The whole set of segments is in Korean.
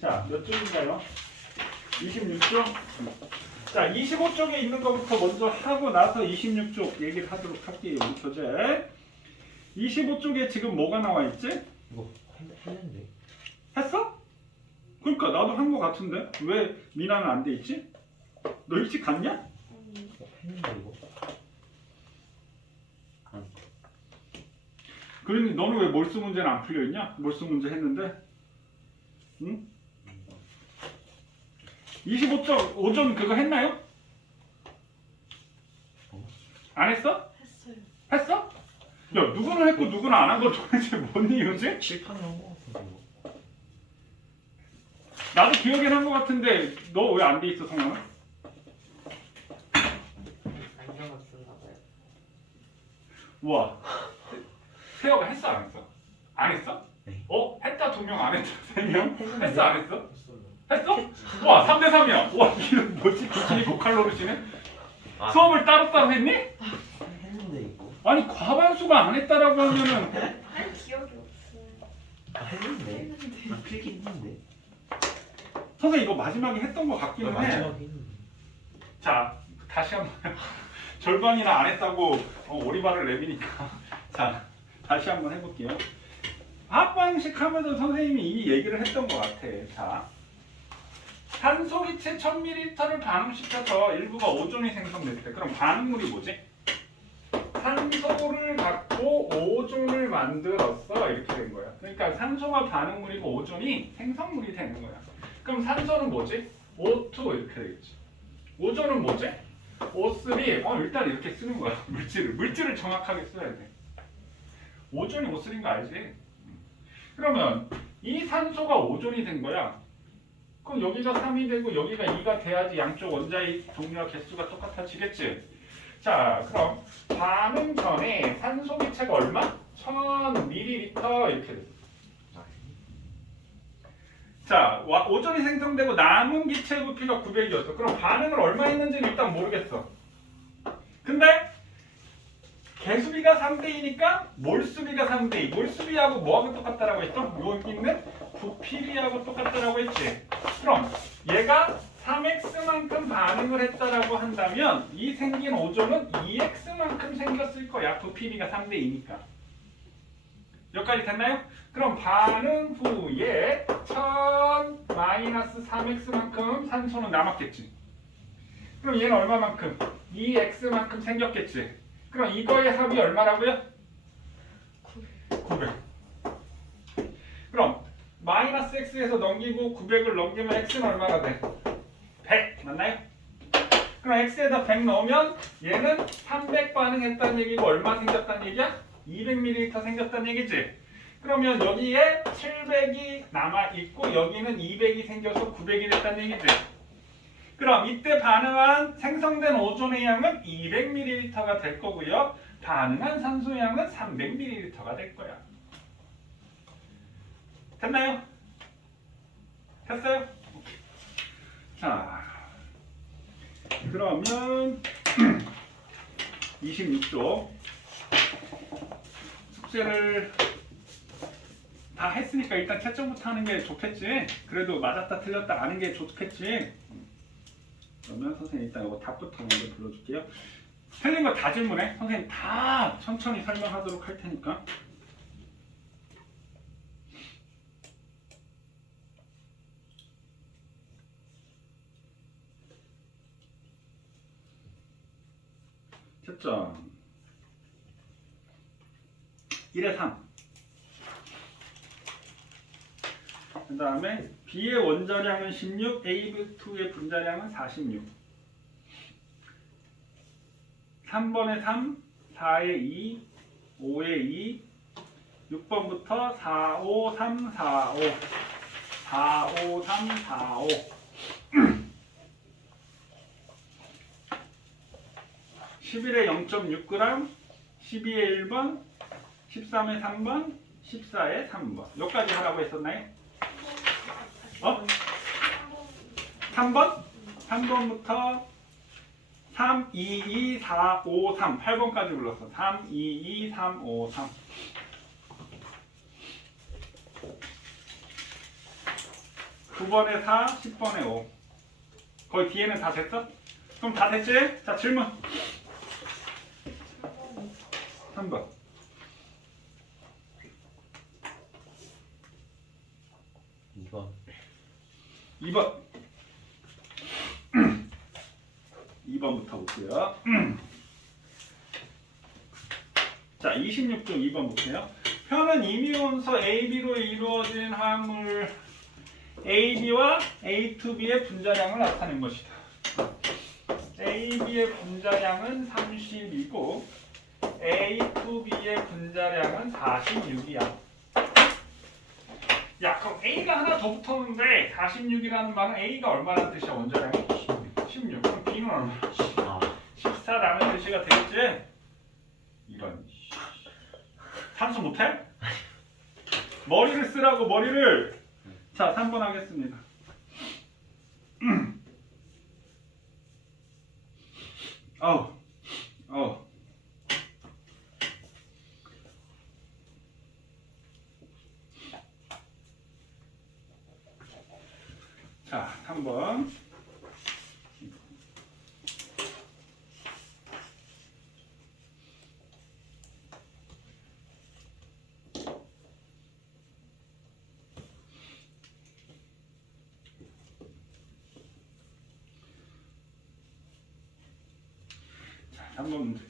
자, 몇 쪽인가요? 26쪽? 자, 25쪽에 있는 것부터 먼저 하고 나서 26쪽 얘기를 하도록 할게요. 우리 교재. 25쪽에 지금 뭐가 나와 있지? 이거 했는데. 했어? 그러니까 나도 한 거 같은데 왜 미나는 안 돼 있지? 너 일찍 갔냐? 했는데 이거. 그러니 너는 왜 몰수 문제는 안 풀려 있냐? 몰수 문제 했는데, 응? 25쪽 5점 그거 했나요? 안 했어? 했어요. 했어? 야, 누구는 했고 누구는 안 한 거 도대체 뭔 이유지? 칠판을 한거 같은데 이거. 나도 기억엔 한 거 같은데 너 왜 안 돼 있어, 성현아? 안경을 쓰나 봐요. 우와. 세혁아 했어 안 했어? 안 했어? 네. 했다 2명 안 했다 3명? 했어 안 했어? 했어요. 했어? 와 3대 3이야. 와 이거 뭐지? 비키니 고칼로르시네? 아. 수업을 따로따로 했니? 했는데 이거. 아니 과반수가 안 했다라고 하면은 아니 기억이 없어요. 했는데. 했는데. 필기 했는데. 선생님 이거 마지막에 했던 거 같기는 해. 마지막에 했는데. 자 다시 한번 절반이나 안 했다고 오리발을 내미니까 자 다시 한번 해볼게요. 합방식 하면서 선생님이 이 얘기를 했던 것 같아. 자 산소기체 1000ml를 반응시켜서 일부가 오존이 생성됐대. 그럼 반응물이 뭐지? 산소를 갖고 오존을 만들었어. 이렇게 된 거야. 그러니까 산소가 반응물이고 오존이 생성물이 되는 거야. 그럼 산소는 뭐지? O2 이렇게 되겠지. 오존은 뭐지? O3. 일단 이렇게 쓰는 거야. 물질을 정확하게 써야 돼. 오존이 O3인 거 알지? 그러면 이 산소가 오존이 된 거야. 그럼 여기가 3이 되고 여기가 2가 돼야지 양쪽 원자의 종류와 개수가 똑같아지겠지? 자, 그럼 반응 전에 산소 기체가 얼마? 1000ml 이렇게 돼. 자, 오존이 생성되고 남은 기체 부피가 900이었어. 그럼 반응을 얼마 했는지는 일단 모르겠어. 근데 개수비가 3대2니까 몰수비가 3대2. 몰수비하고 뭐하고 똑같다라고 했죠? 여기 있는 부피비하고 똑같다라고 했지. 그럼 얘가 3x만큼 반응을 했다라고 한다면 이 생긴 오존은 2x만큼 생겼을 거야. 부피비가 3대2니까. 여기까지 됐나요? 그럼 반응 후에 1000-3x만큼 산소는 남았겠지. 그럼 얘는 얼마만큼? 2x만큼 생겼겠지. 그럼 이거의 합이 얼마라고요? 900. 그럼 마이너스 x에서 넘기고 900을 넘기면 x는 얼마가 돼? 100 맞나요? 그럼 x에다 100 넣으면 얘는 300 반응했다는 얘기고 얼마 생겼다는 얘기야? 200ml 생겼다는 얘기지? 그러면 여기에 700이 남아있고 여기는 200이 생겨서 900이 됐다는 얘기지? 그럼 이때 반응한 생성된 오존의 양은 200ml가 될 거고요. 반응한 산소의 양은 300ml가 될 거야. 됐나요? 됐어요? 오케이. 자, 그러면 26쪽 숙제를 다 했으니까 일단 채점부터 하는 게 좋겠지. 그래도 맞았다 틀렸다 아는 게 좋겠지. 그러면 선생님 일단 이거 답부터 먼저 불러줄게요. 틀린 거 다 질문해. 선생님 다 천천히 설명하도록 할 테니까. 채점 1에 3. 그 다음에 B의 원자량은 16, A2의 분자량은 46. 3번에 3, 4에 2, 5에 2, 6번부터 4, 5, 3, 4, 5. 4, 5, 3, 4, 5. 11에 0.6g, 12에 1번, 13에 3번, 14에 3번. 여기까지 하라고 했었나요? 3번? 3번부터 3, 2, 2, 4, 5, 3. 8번까지 불렀어. 3, 2, 2, 3, 5, 3. 9번에 4, 10번에 5. 거의 뒤에는 다 됐어? 그럼 다 됐지? 자, 질문. 3번. 2번. 2번. 2번부터 볼게요. 자, 26쪽 2번 볼게요. 편은 임의원소 AB로 이루어진 화합물 AB와 A2B의 분자량을 나타낸 것이다. AB의 분자량은 30이고 A2B의 분자량은 46이야. 야, 그럼 A가 하나 더 붙었는데 46이라는 말은 A가 얼마라는 뜻이야? 원자량이? 16. 그럼 B는 얼마나? 아, 14라는 뜻이가 되겠지? 이런. 산수 못해? 머리를 쓰라고 머리를. 자, 3번 하겠습니다. 어우. 자, 3번. 자, 3번 문제.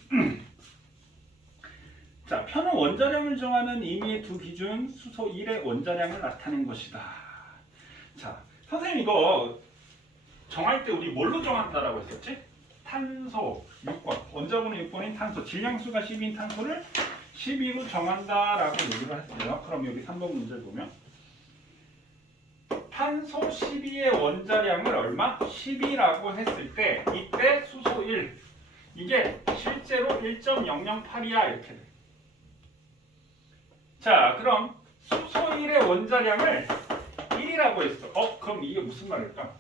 자, 편은 원자량을 정하는 임의의 두 기준 수소 1의 원자량을 나타낸 것이다. 자, 선생님 이거 정할 때 우리 뭘로 정한다라고 했었지? 탄소 6번. 원자번호 6번인 탄소. 질량수가 10인 탄소를 12로 정한다라고 얘기를 했어요. 그럼 여기 3번 문제를 보면 탄소 12의 원자량을 얼마? 10이라고 했을 때 이때 수소 1 이게 실제로 1.008이야 이렇게 돼. 자, 그럼 수소 1의 원자량을 1이라고 했어. 그럼 이게 무슨 말일까?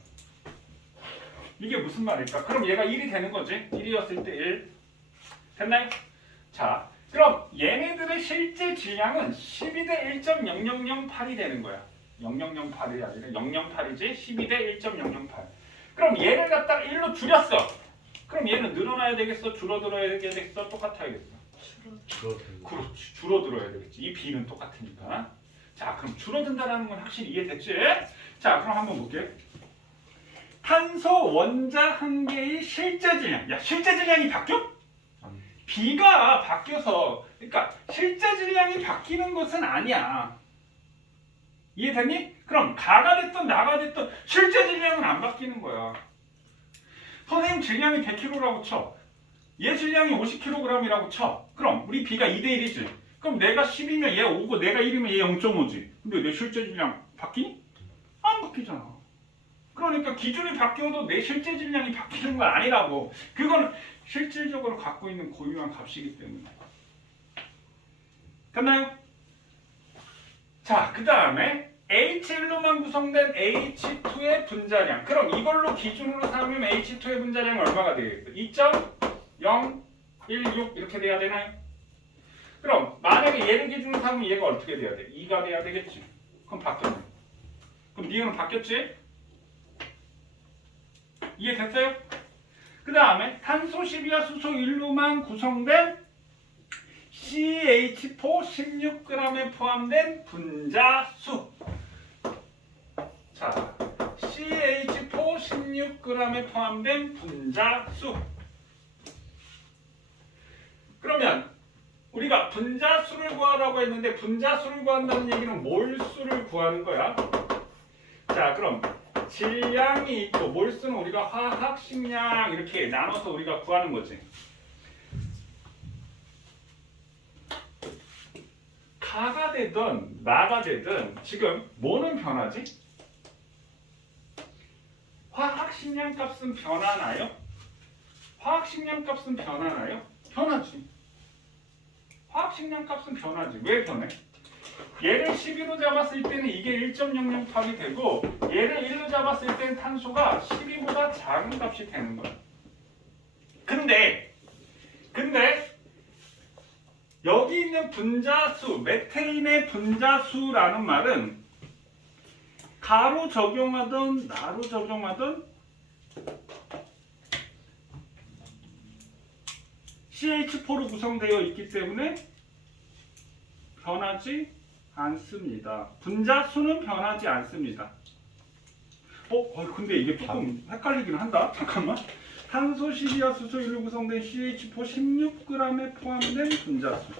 이게 무슨 말일까? 그럼 얘가 1이 되는 거지. 1이었을 때 1. 됐나요? 자, 그럼 얘네들의 실제 질량은 12대 1.0008이 되는 거야. 0008이 아니라 008이지. 12대 1.008. 그럼 얘를 갖다가 1로 줄였어. 그럼 얘는 늘어나야 되겠어? 줄어들어야 되겠어? 똑같아야겠어? 줄어들고. 그렇지. 줄어들어야 되겠지. 이 B는 똑같으니까. 자, 그럼 줄어든다는 건 확실히 이해됐지? 자, 그럼 한번 볼게. 탄소 원자 한 개의 실제 질량. 야, 실제 질량이 바뀌어? B가 바뀌어서, 그러니까 실제 질량이 바뀌는 것은 아니야. 이해됐니? 그럼 가가 됐든 나가 됐든 실제 질량은 안 바뀌는 거야. 선생님 질량이 100kg라고 쳐. 얘 질량이 50kg이라고 쳐. 그럼 우리 B가 2대 1이지. 그럼 내가 10이면 얘 5고 내가 1이면 얘 0.5지. 근데 내 실제 질량 바뀌니? 안 바뀌잖아. 그러니까 기준이 바뀌어도 내 실제 질량이 바뀌는 건 아니라고. 그건 실질적으로 갖고 있는 고유한 값이기 때문에. 됐나요? 자, 그 다음에 H1로만 구성된 H2의 분자량. 그럼 이걸로 기준으로 삼으면 H2의 분자량이 얼마가 되겠어? 2.016 이렇게 돼야 되나요? 그럼 만약에 얘를 기준으로 삼으면 얘가 어떻게 돼야 돼? 2가 돼야 되겠지. 그럼 바뀌었네. 그럼 니은은 바뀌었지? 이해됐어요? 그 다음에 탄소 12와 수소 1로만 구성된 CH4 16g에 포함된 분자수. 자, CH4 16g에 포함된 분자수. 그러면 우리가 분자수를 구하라고 했는데 분자수를 구한다는 얘기는 몰수를 구하는 거야. 자, 그럼 질량이 있고 몰수는 우리가 화학식량 이렇게 나눠서 우리가 구하는 거지. 가가 되든 나가 되든 지금 뭐는 변하지? 화학식량 값은 변하나요? 화학식량 값은 변하나요? 변하지. 화학식량 값은 변하지. 왜 변해? 얘를 12로 잡았을 때는 이게 1.008이 되고 얘를 1로 잡았을 때는 탄소가 12보다 작은 값이 되는 거야. 근데 여기 있는 분자수, 메테인의 분자수라는 말은 가로 적용하든 나로 적용하든 CH4로 구성되어 있기 때문에 변하지 않습니다. 분자수는 변하지 않습니다. 근데 이게 조금 헷갈리긴 한다. 잠깐만. 탄소 12와 수소 1로 구성된 CH4 16g에 포함된 분자수.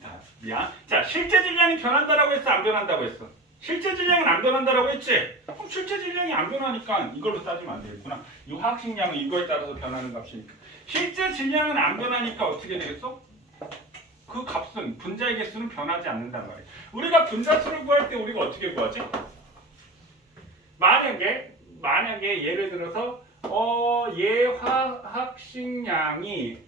자, 미안. 자, 실제 질량이 변한다라고 했어, 안 변한다고 했어? 실제 질량은 안 변한다라고 했지? 그럼 실제 질량이 안 변하니까 이걸로 따지면 안 되겠구나. 이 화학식량은 이거에 따라서 변하는 값이니까. 실제 질량은 안 변하니까 어떻게 되겠어? 그 값은 분자의 개수는 변하지 않는단 말이야. 우리가 분자수를 구할 때 우리가 어떻게 구하지? 만약에 예를 들어서 얘 화학식량이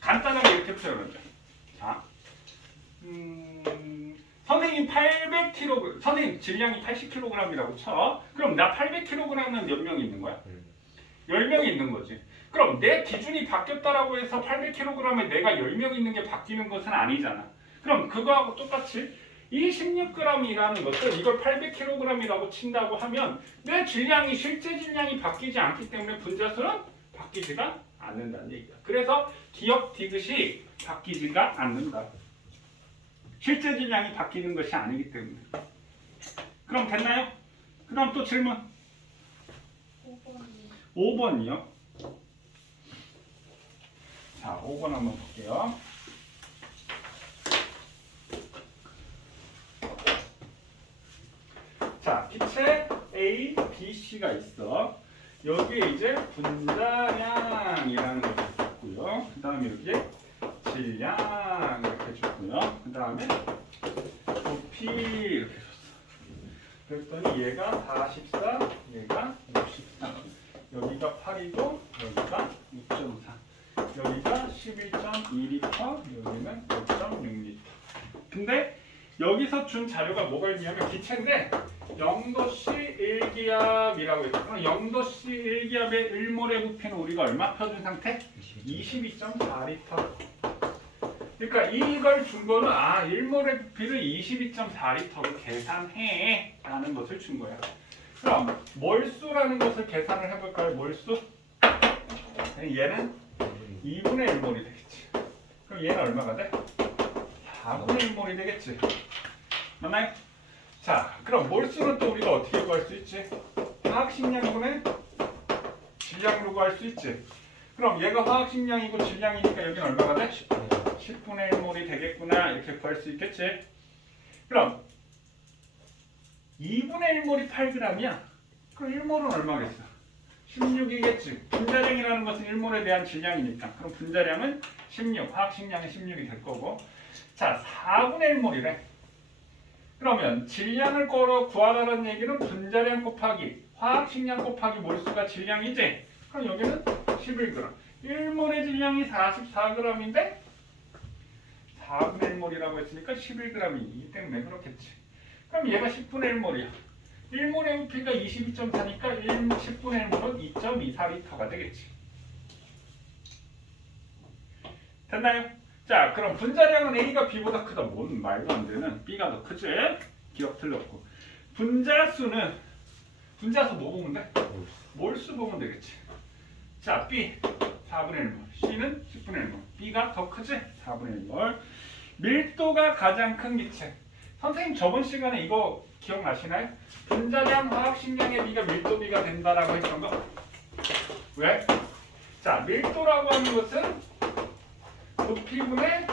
간단하게 이렇게 표현하자. 자, 선생님 800kg, 선생님 질량이 80kg이라고 쳐. 그럼 나 800kg은 몇 명이 있는 거야? 10명이 있는 거지. 그럼 내 기준이 바뀌었다라고 해서 800kg에 내가 10명 있는 게 바뀌는 것은 아니잖아. 그럼 그거하고 똑같이 이 16g이라는 것을 이걸 800kg이라고 친다고 하면 내 질량이 실제 질량이 바뀌지 않기 때문에 분자수는 바뀌지가 않는다는 얘기야. 그래서 기억 디귿이 바뀌지가 않는다. 실제 질량이 바뀌는 것이 아니기 때문에. 그럼 됐나요? 그 다음 또 질문. 5번이요. 자, 5번 한번 볼게요. 자, 기체 A, B, C가 있어. 여기에 이제 분자량이라는 것이 있고요. 그 다음에 여기에 질량 이렇게 줬고요. 그 다음에 부피 이렇게 줬어. 그랬더니 얘가 44, 얘가 64. 여기가 8이고 여기가 6.4. 여기가 11.2L, 여기는 5.6L. 근데 여기서 준 자료가 뭐가 있냐면 기체인데 0도씨 1기압이라고 했죠. 그럼 0도씨 1기압의 1몰의 부피는 우리가 얼마 펴준 상태? 22.4L. 그러니까 이걸 준 거는 1몰의 부피를 22.4L로 계산해 라는 것을 준 거야. 그럼 몰수라는 것을 계산을 해볼까요? 몰수? 얘는 2분의 1몰이 되겠지. 그럼 얘는 얼마가 돼? 4분의 1몰이 되겠지. 맞나요? 자, 그럼 몰수는 또 우리가 어떻게 구할 수 있지? 화학식량분의 질량으로 구할 수 있지. 그럼 얘가 화학식량이고 질량이니까 여기는 얼마가 돼? 10분의 1몰이 되겠구나. 이렇게 구할 수 있겠지. 그럼 2분의 1몰이 8g이야. 그럼 1몰은 얼마겠어? 16이겠지. 분자량이라는 것은 1몰에 대한 질량이니까. 그럼 분자량은 16, 화학식량은 16이 될 거고. 자, 4분의 1몰이래. 그러면 질량을 구하라는 얘기는 분자량 곱하기 화학식량 곱하기 몰수가 질량이지. 그럼 여기는 11g. 1몰의 질량이 44g인데 4분의 1몰이라고 했으니까 11g이기 때문에 그렇겠지. 그럼 얘가 10분의 1몰이야. 1몰의 부피가 22.4니까 10분의 1몰은 2.24L가 되겠지. 됐나요? 자, 그럼 분자량은 A가 B보다 크다. 뭔 말도 안 되는. B가 더 크지? 기억 틀렸고. 분자수 뭐 보면 돼? 몰수 보면 되겠지. 자, B 4분의 1몰, C는 10분의 1몰. B가 더 크지? 4분의 1몰. 밀도가 가장 큰 기체. 선생님 저번 시간에 이거 기억나시나요? 분자량 화학식량의 B가 밀도비가 된다라고 했던 거. 왜? 자, 밀도라고 하는 것은 부피분의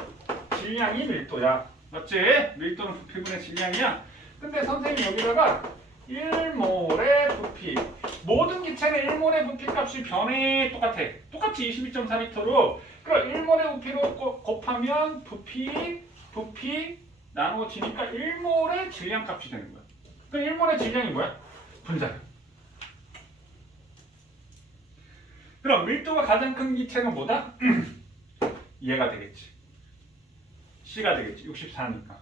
질량이 밀도야. 맞지? 밀도는 부피분의 질량이야. 근데 선생님이 여기다가 1몰의 부피. 모든 기체는 1몰의 부피 값이 변해 똑같아. 똑같이 22.4L로. 그럼 1몰의 부피로 곱하면 부피 나누어지니까 1몰의 질량 값이 되는 거야. 그럼 1몰의 질량이 뭐야? 분자량. 그럼 밀도가 가장 큰 기체는 뭐다? 얘가 되겠지. C가 되겠지. 64니까.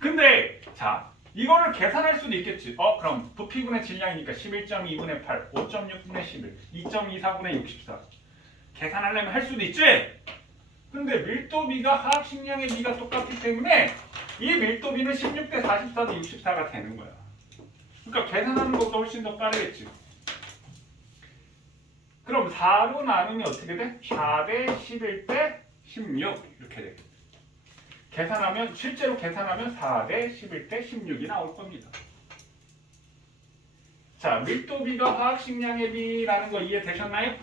근데 자, 이거를 계산할 수도 있겠지. 그럼 부피분의 질량이니까 11.2분의 8, 5.6분의 11, 2.24분의 64. 계산하려면 할 수도 있지? 근데 밀도비가 화학식량의 비가 똑같기 때문에 이 밀도비는 16대 44대 64가 되는 거야. 그러니까 계산하는 것보다 훨씬 더 빠르겠지. 그럼 4로 나누면 어떻게 돼? 4대 11대 16 이렇게 되겠다. 계산하면 실제로 계산하면 4대 11대 16이 나올 겁니다. 자, 밀도비가 화학식량의 비라는 거 이해되셨나요?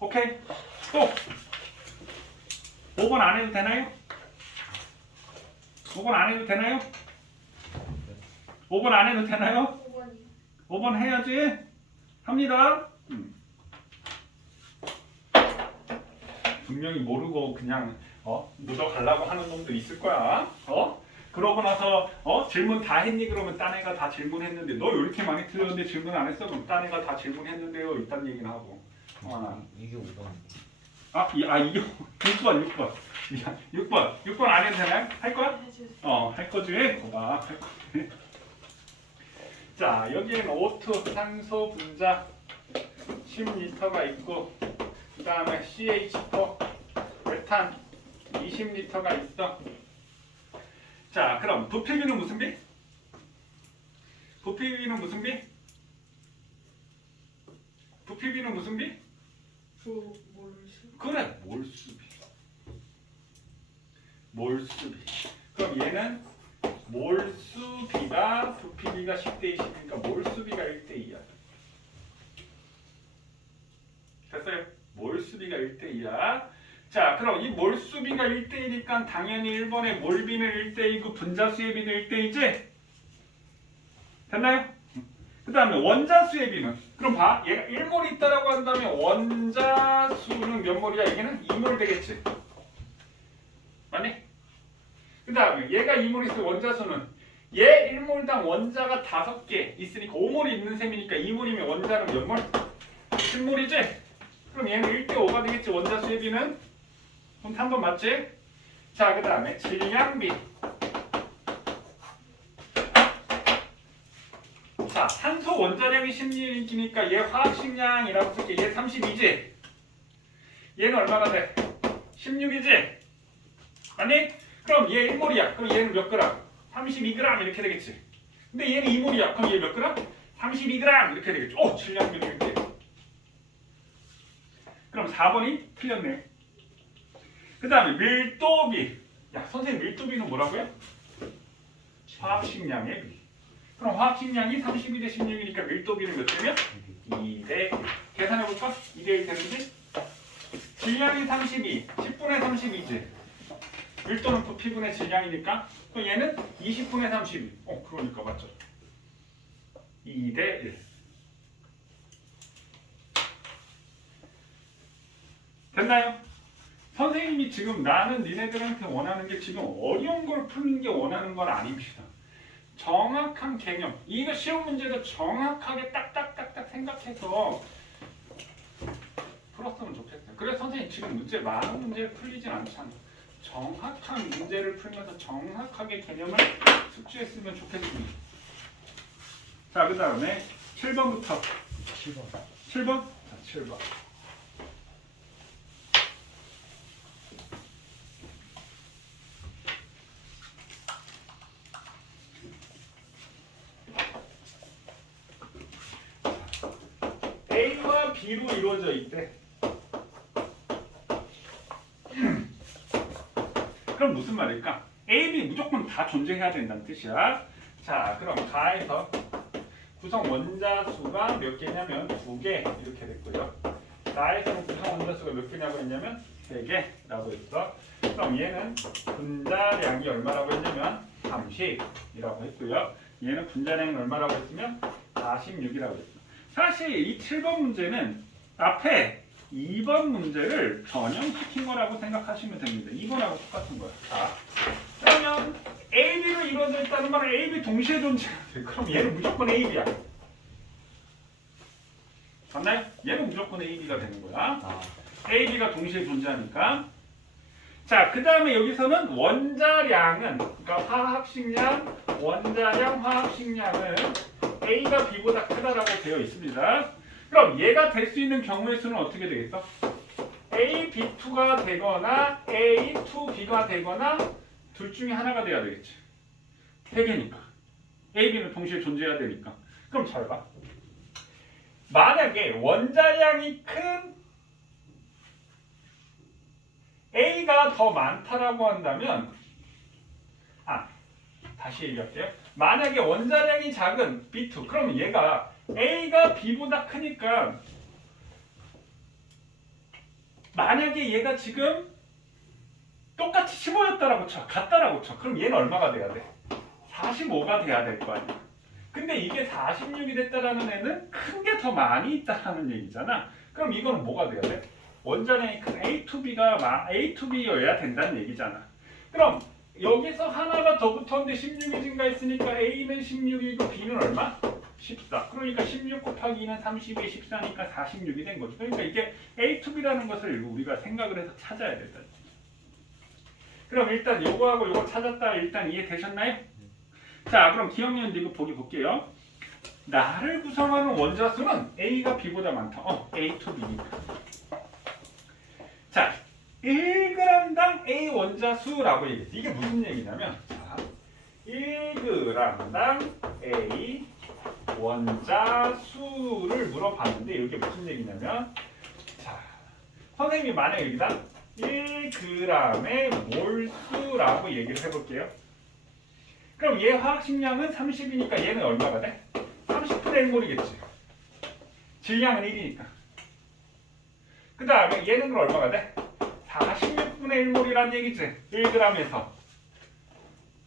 오케이. 또 5번 안 해도 되나요? 5번 안 해도 되나요? 5번 안 해도 되나요? 5번이 5번 해야지. 합니다. 분명히 모르고 그냥 묻어가려고 하는 놈도 있을 거야. 그러고 나서 질문 다 했니? 그러면 딴 애가 다 질문했는데 너 이렇게 많이 틀렸는데 질문 안 했어? 그럼 딴 애가 다 질문했는데요. 이딴 얘기는 하고. 이게 5번. 이게 6번. 미안. 6번 안 해도 되나요? 할 거야? 해주세요. 할 거지? 할 거지. 자, 여기에는 O2 산소 분자 10리터가 있고 그 다음에 CH4 메탄 20리터가 있어. 자, 그럼 부피비는 무슨 비? 부피비는 무슨 비? 부피비는 무슨 비? 몰수. 그래, 몰수비. 몰수비. 그럼 얘는 몰수비가 부피비가 10대 20이니까 몰수비가 1대 2야. 됐어요? 몰수비가 1대 2야. 자, 그럼 이 몰수비가 1대 2니까 당연히 1번의 몰비는 1대 2고 분자수의 비는 1대 2지? 됐나요? 그 다음에 원자수의 비는? 그럼 봐. 얘가 1몰 있다라고 한다면 원자수는 몇 몰이야? 이게는 2몰 되겠지? 맞니? 그 다음에 얘가 2몰 있을 원자수는 얘 1몰당 원자가 5개 있으니까 5몰이 있는 셈이니까 2몰이면 원자는 몇 몰? 10몰이지? 그럼 얘는 1대 5가 되겠지? 원자수의 비는? 그럼 3번 맞지? 자, 그 다음에 질량비. 자, 산소 원자량이 16이니까 얘 화학식량이라고 쓸게. 얘 32지? 얘는 얼마나 돼? 16이지? 아니? 그럼 얘 1몰이야. 그럼 얘는 몇 그램? 32g 이렇게 되겠지. 근데 얘는 2몰이야. 그럼 얘 몇 그램? 32g 이렇게 되겠지. 질량비는 이렇게. 그럼 4번이 틀렸네. 그 다음에 밀도비. 야, 선생님 밀도비는 뭐라고요? 화학식량의 비. 그럼 화학식량이 32대 16이니까 밀도비는 몇 대면? 2대 1. 계산해볼까? 2대 1 되는지? 질량이 32, 10분의 32지. 밀도는 부피분의 질량이니까 그럼 얘는 20분의 32. 그러니까 맞죠. 2대 1. 됐나요? 선생님이 지금 나는 니네들한테 원하는 게 지금 어려운 걸 푸는 게 원하는 건 아닙니다. 정확한 개념. 이거 시험 문제도 정확하게 딱딱딱딱 생각해서 풀었으면 좋겠어요. 그래서 선생님 지금 문제 많은 문제를 풀리진 않잖아. 정확한 문제를 풀면서 정확하게 개념을 숙지했으면 좋겠습니다. 자, 그 다음에 7번부터 7번? 자, 7번. A와 B로 이루어져 있대. 그럼 무슨 말일까? A, B 무조건 다 존재해야 된다는 뜻이야. 자, 그럼 가에서 구성 원자수가 몇 개냐면 2개 이렇게 됐고요. 나에서는 구성 원자수가 몇 개냐고 했냐면 3개라고 했어. 그럼 얘는 분자량이 얼마라고 했냐면 30이라고 했고요. 얘는 분자량이 얼마라고 했으면 46이라고 했어. 사실 이 7번 문제는 앞에 2번 문제를 전형시킨 거라고 생각하시면 됩니다. 이거하고 똑같은 거야. 자, 그러면 A, B로 이루어져 있다는 말은 A, B 동시에 존재하는데 그럼 얘는 무조건 A, B야. 맞나요? 얘는 무조건 A, B가 되는 거야. A, B가 동시에 존재하니까. 자, 그 다음에 여기서는 원자량은, 그러니까 화학식량, 원자량, 화학식량은 A가 B보다 크다라고 되어 있습니다. 그럼 얘가 될 수 있는 경우의 수는 어떻게 되겠어? AB2가 되거나 A2B가 되거나 둘 중에 하나가 돼야 되겠지. 세 개니까. A, B는 동시에 존재해야 되니까. 그럼 잘 봐. 만약에 원자량이 큰 A가 더 많다라고 한다면 다시 얘기할게요. 만약에 원자량이 작은 B2 그러면 얘가 A가 B보다 크니까 만약에 얘가 지금 똑같이 15였다라고 쳐. 같다라고 쳐. 그럼 얘는 얼마가 돼야 돼? 45가 돼야 될 거 아니야. 근데 이게 46이 됐다라는 애는 큰 게 더 많이 있다라는 얘기잖아. 그럼 이거는 뭐가 돼야 돼? 원자량이 큰 A2B여야 된다는 얘기잖아. 그럼 여기서 하나가 더 붙었는데 16이 증가했으니까 A는 16이고 B는 얼마? 14. 그러니까 16 곱하기 2는 32, 14니까 46이 된 거죠. 그러니까 이게 A2B라는 것을 우리가 생각을 해서 찾아야 된다. 그럼 일단 요거하고 요거 찾았다. 일단 이해되셨나요? 자, 그럼 기억력 이거 보기 볼게요. 나를 구성하는 원자수는 A가 B보다 많다. A2B니까. 자, 1g당 A 원자수라고 얘기했어. 이게 무슨 얘기냐면, 자, 1g당 A 원자수를 물어봤는데 이게 무슨 얘기냐면, 자, 선생님이 만약에 여기다 1g의 몰수라고 얘기를 해볼게요. 그럼 얘 화학식량은 30이니까 얘는 얼마가 돼? 30분의 1몰이겠지. 질량은 1이니까. 그 다음에 얘는 그럼 얼마가 돼? 46분의 1몰이란 얘기지. 1g에서.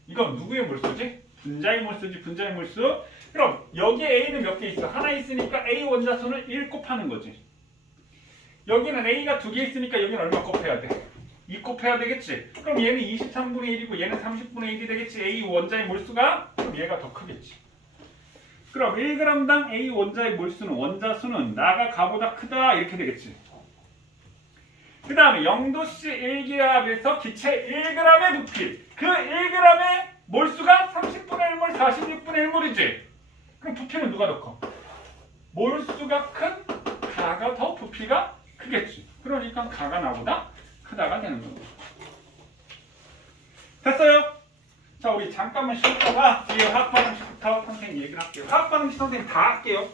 이건 누구의 몰수지? 분자의 몰수지. 분자의 몰수. 그럼 여기에 A는 몇 개 있어? 하나 있으니까 A 원자수는 1 곱하는 거지. 여기는 A가 2개 있으니까 여기는 얼마 곱해야 돼? 2 곱해야 되겠지. 그럼 얘는 23분의 1이고 얘는 30분의 1이 되겠지. A 원자의 몰수가? 그럼 얘가 더 크겠지. 그럼 1g당 A 원자의 몰수는 원자수는 나가 가보다 크다 이렇게 되겠지. 그 다음에 0도씨 1기압에서 기체 1g의 부피. 그 1g의 몰수가 30분의 1몰, 46분의 1몰이지. 그럼 부피는 누가 더 커? 몰수가 큰 가가 더 부피가 크겠지. 그러니까 가가 나보다 크다가 되는 거죠. 됐어요? 자, 우리 잠깐만 쉬었다가 뒤에 화학반응식부터 선생님 얘기를 할게요. 화학반응식 선생님 다 할게요.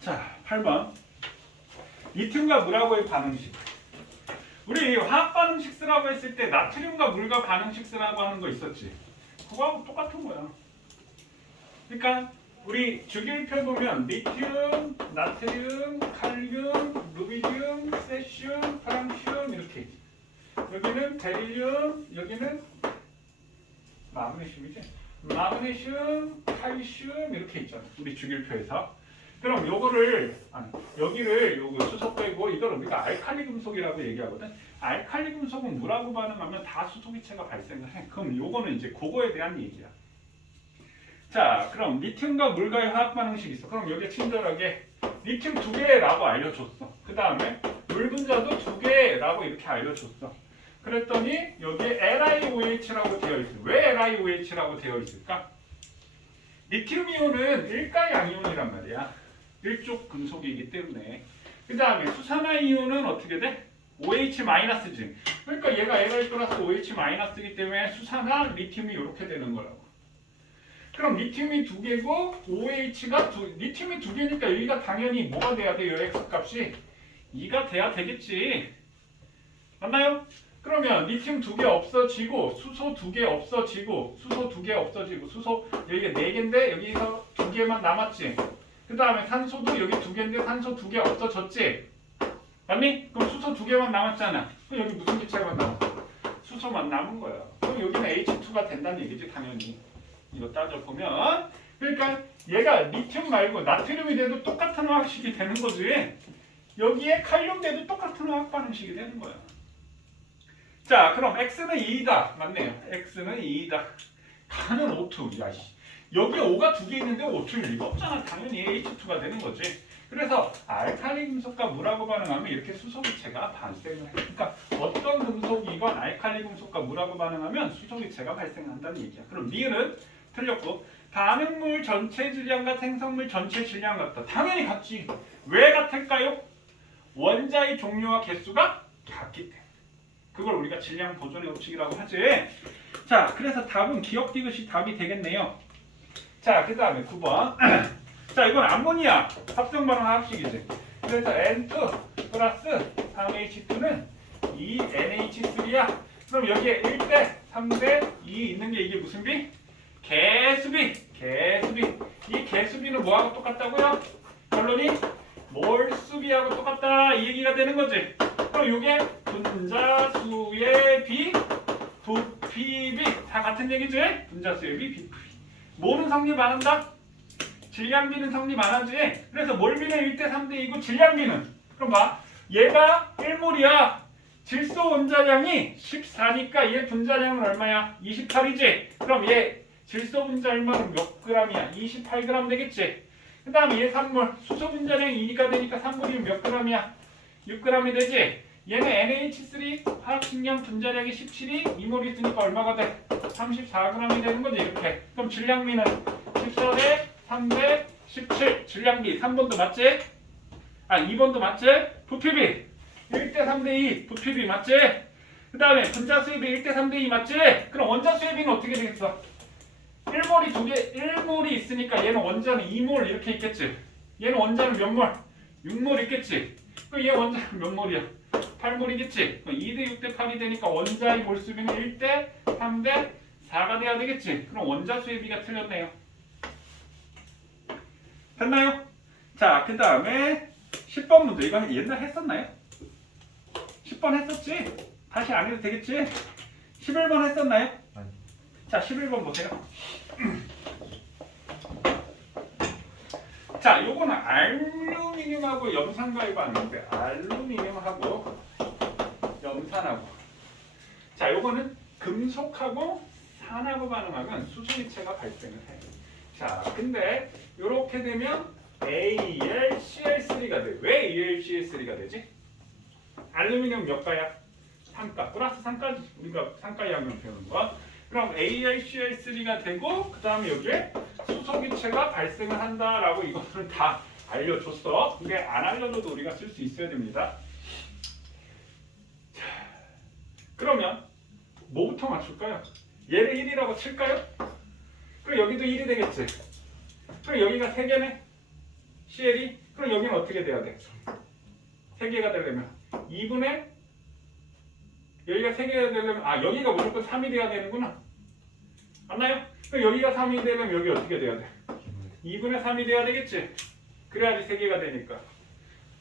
자, 8번. 리튬과 물하고의 반응식. 우리 화학 반응식 쓰라고 했을 때 나트륨과 물과 반응식 쓰라고 하는 거 있었지. 그거하고 똑같은 거야. 그러니까 우리 주기율표 보면 리튬, 나트륨, 칼륨, 루비디움, 세슘, 프랑슘 이렇게 있지. 여기는 베릴륨, 여기는 마그네슘이지. 마그네슘, 칼슘 이렇게 있잖아. 우리 주기율표에서. 그럼 요거를 여기를 요거 수소 빼고 이걸 우리가 알칼리 금속이라고 얘기하거든. 알칼리 금속은 물하고 반응하면 다 수소기체가 발생을 해. 그럼 요거는 이제 그거에 대한 얘기야. 자, 그럼 리튬과 물과의 화학 반응식이 있어. 그럼 여기에 친절하게 리튬 2개라고 알려줬어. 그 다음에 물 분자도 2개라고 이렇게 알려줬어. 그랬더니 여기에 LiOH라고 되어 있어. 왜 LiOH라고 되어 있을까? 리튬 이온은 일가 양이온이란 말이야. 일족 금속이기 때문에. 그 다음에 수산화 이온은 어떻게 돼? OH-지. 그러니까 얘가 Li 플러스 OH-이기 때문에 수산화 리튬이 이렇게 되는 거라고. 그럼 리튬이 2개고 OH가 리튬이 2개니까 여기가 당연히 뭐가 돼야 돼요? X값이 2가 돼야 되겠지. 맞나요? 그러면 리튬 2개 없어지고 수소 2개 없어지고 수소 2개 없어지고 수소 여기가 4개인데 여기서 2개만 남았지. 그 다음에 산소도 여기 2개인데 산소 2개 없어졌지. 맞니? 그럼 수소 2개만 남았잖아. 그럼 여기 무슨 기체만 남았어? 수소만 남은 거야. 그럼 여기는 H2가 된다는 얘기지 당연히. 이거 따져보면. 그러니까 얘가 리튬 말고 나트륨이 돼도 똑같은 화학식이 되는 거지. 여기에 칼륨 돼도 똑같은 화학 반응식이 되는 거야. 자, 그럼 X는 2이다. 맞네요. X는 2이다. 가는 O2. 야, 여기에 O가 2개 있는데 O2일 리가 없잖아. 당연히 H2가 되는 거지. 그래서 알칼리 금속과 물하고 반응하면 이렇게 수소기체가 발생을 해요. 그러니까 어떤 금속이건 알칼리 금속과 물하고 반응하면 수소기체가 발생한다는 얘기야. 그럼 니은은 틀렸고 반응물 전체 질량과 생성물 전체 질량 같다. 당연히 같지. 왜 같을까요? 원자의 종류와 개수가 같기 때문에. 그걸 우리가 질량 보존의 법칙이라고 하지. 자, 그래서 답은 기억 디귿이 답이 되겠네요. 자, 그 다음에 9번. 자, 이건 암모니아 합성 반응 화학식이지. 그래서 N2 플러스 3H2는 2NH3야. 그럼 여기에 1대 3대 2 있는 게 이게 무슨 비? 개수비. 개수비. 이 개수비는 뭐하고 똑같다고요? 결론이 몰수비하고 똑같다 이 얘기가 되는 거지. 그럼 이게 분자수의 비, 부피비 다 같은 얘기지? 분자수의 비, 부피. 뭐는 성립 안 한다? 질량비는 성립 안 하지. 그래서 몰비는 1대 3대 2고 질량비는 그럼 봐. 얘가 1몰이야. 질소 원자량이 14니까 얘 분자량은 얼마야? 28이지. 그럼 얘 질소 분자량은 몇 g이야? 28g 되겠지. 그 다음에 얘 3몰. 수소 분자량이 2가 되니까 3몰이면 몇 g이야? 6g이 되지. 얘는 NH3 화학식량 분자량이 17이 2몰 있으니까 얼마가 돼? 34g이 되는 거지 이렇게. 그럼 질량비는 14대 3대 17. 질량비 3번도 맞지? 아 2번도 맞지? 부피비 1대 3대 2 부피비 맞지? 그 다음에 분자수의 비 1대 3대 2 맞지? 그럼 원자수의 비는 어떻게 되겠어? 1몰이 두 개, 1몰이 있으니까 얘는 원자는 2몰 이렇게 있겠지. 얘는 원자는 몇 몰? 6몰 있겠지. 그럼 얘 원자는 몇 몰이야? 8몰이겠지. 2대 6대 8이 되니까 원자의 몰수비는 1대 3대 4가 돼야 되겠지. 그럼 원자수의 비가 틀렸네요. 됐나요? 자, 그 다음에 10번 문제. 이거 옛날 했었나요? 10번 했었지? 다시 안 해도 되겠지? 11번 했었나요? 아니. 자, 11번 보세요. 자, 요거는 알루미늄하고 염산과의 반응인데 알루미늄하고 염산하고 자, 요거는 금속하고 산하고 반응하면 수소기체가 발생을 해요. 자, 근데 요렇게 되면 AlCl3가 돼. 왜 AlCl3가 되지? 알루미늄 몇 가야? 3가 플러스 3까지 우리가 3가 양면 배우는 거. 그럼 AlCl3가 되고 그 다음에 여기에 수소기체가 발생을 한다라고 이거는 다 알려줬어. 근데 안 알려줘도 우리가 쓸 수 있어야 됩니다. 자, 그러면 뭐부터 맞출까요? 얘를 1이라고 칠까요? 그럼 여기도 1이 되겠지. 그럼 여기가 3개네. CL이. 그럼 여기는 어떻게 돼야 돼? 3개가 되려면 2분의 여기가 3개가 되려면 여기가 무조건 3이 돼야 되는구나. 맞나요? 그럼 여기가 3이 되면 여기 어떻게 돼야 돼? 2분의 3이 돼야 되겠지. 그래야지 3개가 되니까.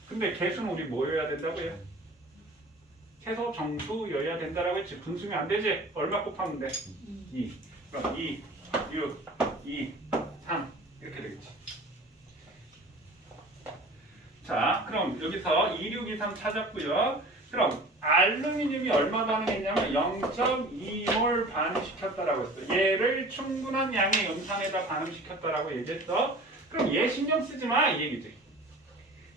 근데 개수는 우리 뭐여야 된다고요? 최소 정수여야 된다라고 했지. 분수면 안 되지. 얼마 곱하면 돼? 2. 그럼 2, 6, 2, 3 이렇게 되겠지. 자, 그럼 여기서 2, 6, 2, 3 찾았고요. 그럼 알루미늄이 얼마 반응했냐면 0.2몰 반응시켰다라고 했어. 얘를 충분한 양의 염산에다 반응시켰다라고 얘기했어. 그럼 얘 신경 쓰지 마 이 얘기지.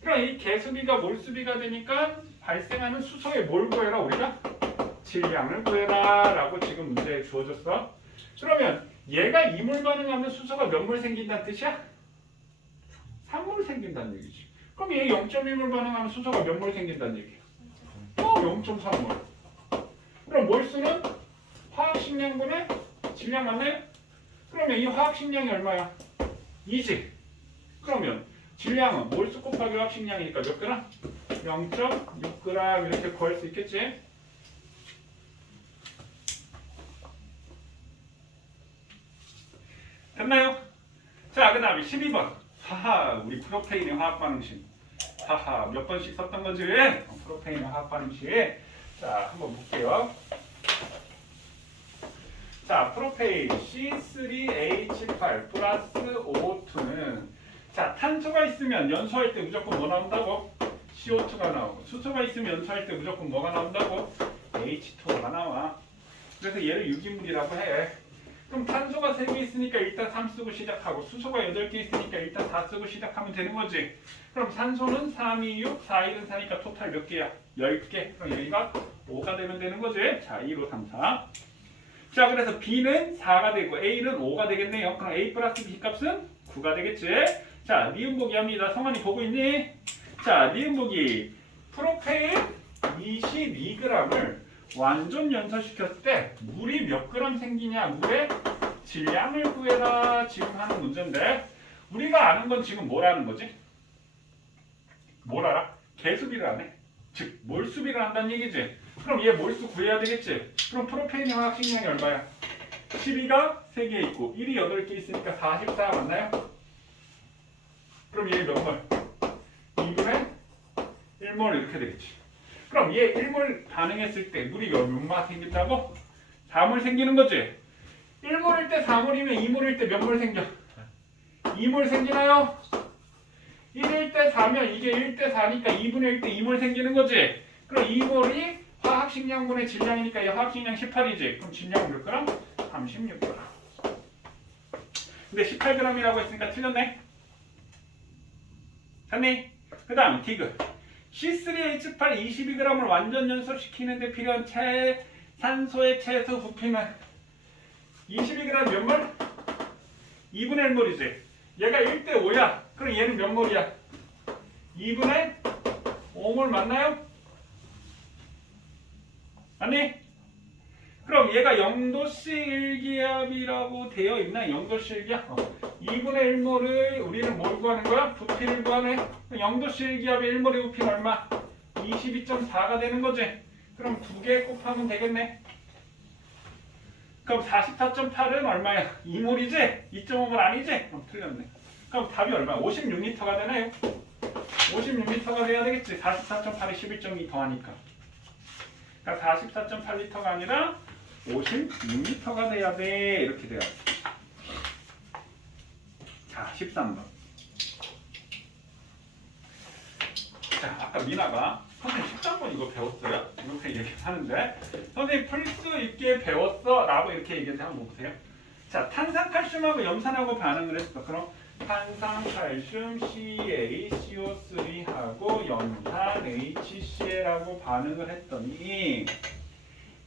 그럼 이 개수비가 몰수비가 되니까 발생하는 수소의 뭘 구해라 우리가? 질량을 구해라 라고 지금 문제에 주어졌어. 그러면 얘가 2몰 반응하면 수소가 몇 몰 생긴다는 뜻이야? 3몰 생긴다는 얘기지. 그럼 얘 0.1몰 반응하면 수소가 몇 몰 생긴다는 얘기야? 0.3몰. 그럼 몰수는 화학식량분의 질량 맞나요? 그러면 이 화학식량이 얼마야? 2지. 그러면 질량은 몰수 곱하기 화학식량이니까 몇 그램? 0.6g 이렇게 구할 수 있겠지? 됐나요? 자, 그 다음에 12번. 하하, 우리 프로페인의 화학반응식. 하하, 몇 번씩 썼던 거지? 프로페인의 화학반응식. 자, 한번 볼게요. 자, 프로페인 C3H8 플러스 O2는 자, 탄소가 있으면 연소할 때 무조건 뭐 나온다고? CO2가 나오고 수소가 있으면 연소할 때 무조건 뭐가 나온다고? H2가 나와. 그래서 얘를 유기물이라고 해. 그럼 탄소가 3개 있으니까 일단 3 쓰고 시작하고 수소가 8개 있으니까 일단 4 쓰고 시작하면 되는 거지. 그럼 산소는 3, 2, 6, 4, 1은 4니까 토탈 몇 개야? 10개. 그럼 여기가 5가 되면 되는 거지. 자, 2, 5, 3, 4. 자, 그래서 B는 4가 되고 A는 5가 되겠네요. 그럼 A 플러스 B 값은 9가 되겠지. 자, 니은 보기 합니다. 성환이 보고 있니? 자, 니은 보기. 프로페일 22g을 완전 연소시켰을 때 물이 몇 그램 생기냐, 물의 질량을 구해라 지금 하는 문제인데 우리가 아는 건 지금 뭐라는 거지? 뭘 알아? 개수비를 안 해. 즉 몰수비를 한다는 얘기지. 그럼 얘 몰수 구해야 되겠지. 그럼 프로페인의 화학식량이 얼마야? 12가 3개 있고 1이 8개 있으니까 44 맞나요? 그럼 얘 몇 몰? 2분의 1몰 이렇게 되겠지. 그럼 얘 1몰 반응했을 때 물이 몇 몰 생긴다고? 4몰 생기는 거지. 1몰일 때 4몰이면 2몰일 때 몇 몰 생겨? 2몰 생기나요? 1일 때 4면 이게 1대 4니까 2분의 1 때 2몰 생기는 거지. 그럼 2몰이 화학식량분의 질량이니까 이 화학식량 18이지. 그럼 질량은 몇 그램? 36g. 근데 18g이라고 했으니까 틀렸네. 됐니? 그 다음 디귿. C3H8 22g을 완전 연소시키는데 필요한 산소의 최소 부피는 22g 몇 몰? 2분의 1몰이지. 얘가 1대 5야. 그럼 얘는 몇 몰이야? 2분의 5몰 맞나요? 아니? 그럼 얘가 0도씨 1기압이라고 되어 있나? 0도씨 1기압? 2분의 1몰을 우리는 뭘 구하는 거야? 부피를 구하네. 0도씨 1기압의 1몰의 부피는 얼마? 22.4가 되는 거지. 그럼 2개 곱하면 되겠네. 그럼 44.8은 얼마야? 2몰이지? 2.5몰 아니지? 그럼 틀렸네. 그럼 답이 얼마야? 56리터가 되나요? 56리터가 돼야 되겠지. 44.8에 11.2 더하니까. 그러니까 44.8리터가 아니라 56리터가 돼야 돼. 이렇게 돼요. 자, 13번. 자, 아까 미나가 선생님 13번 이거 배웠어요? 이렇게 얘기하는데 선생님 풀 수 있게 배웠어 라고 이렇게 얘기해서 한번 보세요. 자, 탄산칼슘하고 염산하고 반응을 했어. 그럼 탄산칼슘 CaCO3하고 염산 HCl하고 반응을 했더니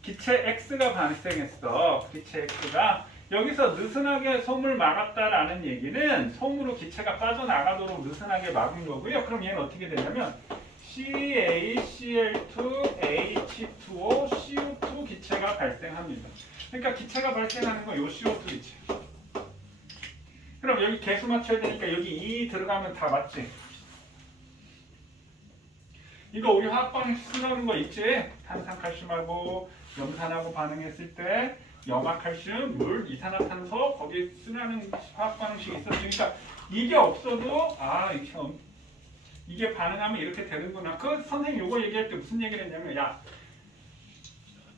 기체 X가 발생했어. 기체 X가 여기서 느슨하게 솜을 막았다라는 얘기는 솜으로 기체가 빠져나가도록 느슨하게 막은 거고요. 그럼 얘는 어떻게 되냐면 CaCl2H2O CO2 기체가 발생합니다. 그러니까 기체가 발생하는 건 요 CO2 기체. 그럼 여기 개수 맞춰야 되니까 여기 2 들어가면 다 맞지? 이거 우리 화학방식 쓰는 거 있지? 탄산칼슘하고 염산하고 반응했을 때 염화칼슘, 물, 이산화탄소 거기에 쓰는 화학방식이 있었으니까 이게 없어도 이게 반응하면 이렇게 되는구나. 그 선생님 요거 얘기할 때 무슨 얘기를 했냐면 야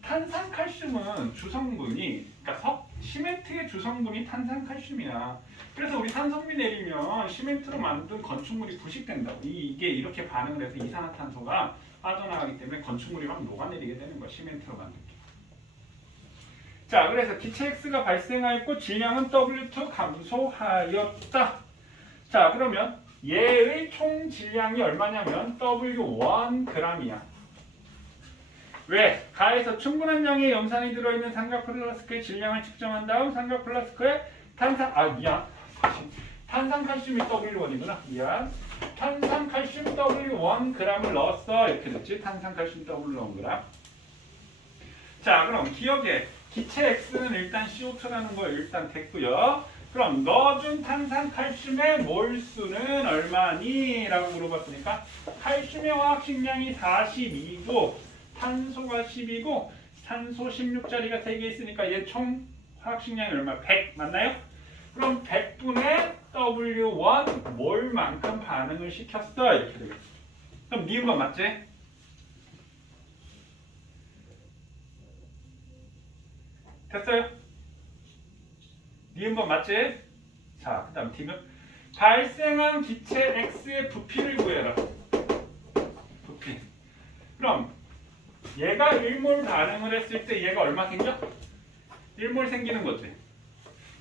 탄산칼슘은 주성분이 그러니까 시멘트의 주성분이 탄산칼슘이야. 그래서 우리 산성비 내리면 시멘트로 만든 건축물이 부식된다고. 이게 이렇게 반응을 해서 이산화탄소가 빠져나가기 때문에 건축물이 막 녹아내리게 되는 거야. 시멘트로 만든 게. 자, 그래서 기체 X가 발생하였고 질량은 W2 감소하였다. 자, 그러면 얘의 총 질량이 얼마냐면 W1g이야. 왜? 가에서 충분한 양의 염산이 들어있는 삼각 플라스크의 질량을 측정한 다음 삼각 플라스크에 탄산칼슘이 W1이구나. 미안. 탄산칼슘 W1g을 넣었어. 이렇게 됐지? 탄산칼슘 W1g. 자, 그럼 기억에 기체 X는 일단 CO2라는 거 일단 됐고요. 그럼 넣어준 탄산칼슘의 몰수는 얼마니? 라고 물어봤으니까 칼슘의 화학식량이 42고 탄소가 10이고 산소 16짜리가 3개 있으니까 얘 총 화학식량이 얼마? 100 맞나요? 그럼 100분의 W1 몰만큼 반응을 시켰어. 이렇게 되겠죠. 그럼 니은 건 맞지? 됐어요? 니은 건 맞지? 자, 그 다음 T는 발생한 기체 X의 부피를 구해라. 부피. 그럼 얘가 1몰 반응을 했을 때 얘가 얼마 생겨? 1몰 생기는 거지.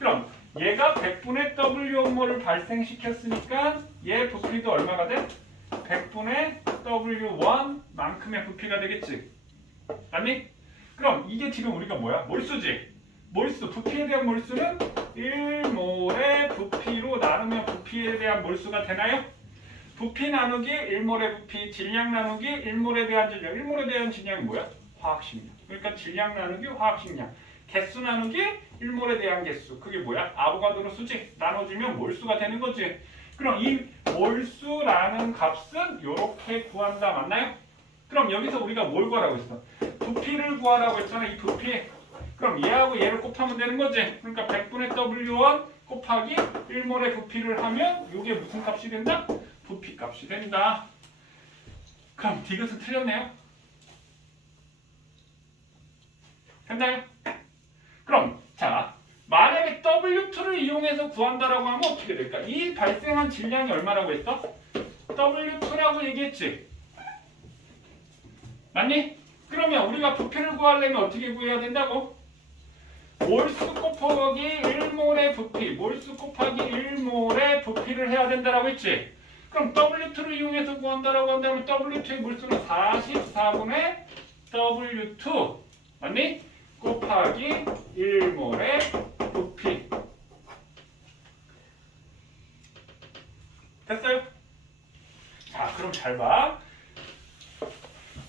그럼 얘가 100분의 W1몰을 발생시켰으니까 얘 부피도 얼마가 돼? 100분의 W1만큼의 부피가 되겠지. 아니? 그럼 이게 지금 우리가 뭐야? 몰수지? 몰수, 부피에 대한 몰수는 1몰의 부피로 나누면 부피에 대한 몰수가 되나요? 부피 나누기 1몰의 부피, 질량 나누기 1몰에 대한 질량. 1몰에 대한 질량이 뭐야? 화학식량. 그러니까 질량 나누기 화학식량. 개수 나누기 1몰에 대한 개수. 그게 뭐야? 아보가드로 수지. 나눠주면 몰수가 되는 거지. 그럼 이 몰수라는 값은 이렇게 구한다. 맞나요? 그럼 여기서 우리가 뭘 구하라고 했어? 부피를 구하라고 했잖아. 이 부피. 그럼 얘하고 얘를 곱하면 되는 거지. 그러니까 100분의 W1 곱하기 1몰의 부피를 하면 이게 무슨 값이 된다? 부피 값이 된다. 그럼 디귿은 틀렸네요. 됐나요? 그럼 자, 만약에 W2를 이용해서 구한다라고 하면 어떻게 될까? 이 발생한 질량이 얼마라고 했어? W2라고 얘기했지. 맞니? 그러면 우리가 부피를 구하려면 어떻게 구해야 된다고? 몰수 곱하기 1몰의 부피, 몰수 곱하기 1몰의 부피를 해야 된다라고 했지. 그럼 W2를 이용해서 구한다라고 한다면 W2의 몰수는 44분의 W2 맞니? 곱하기 1몰의 부피. 됐어요? 자, 그럼 잘 봐.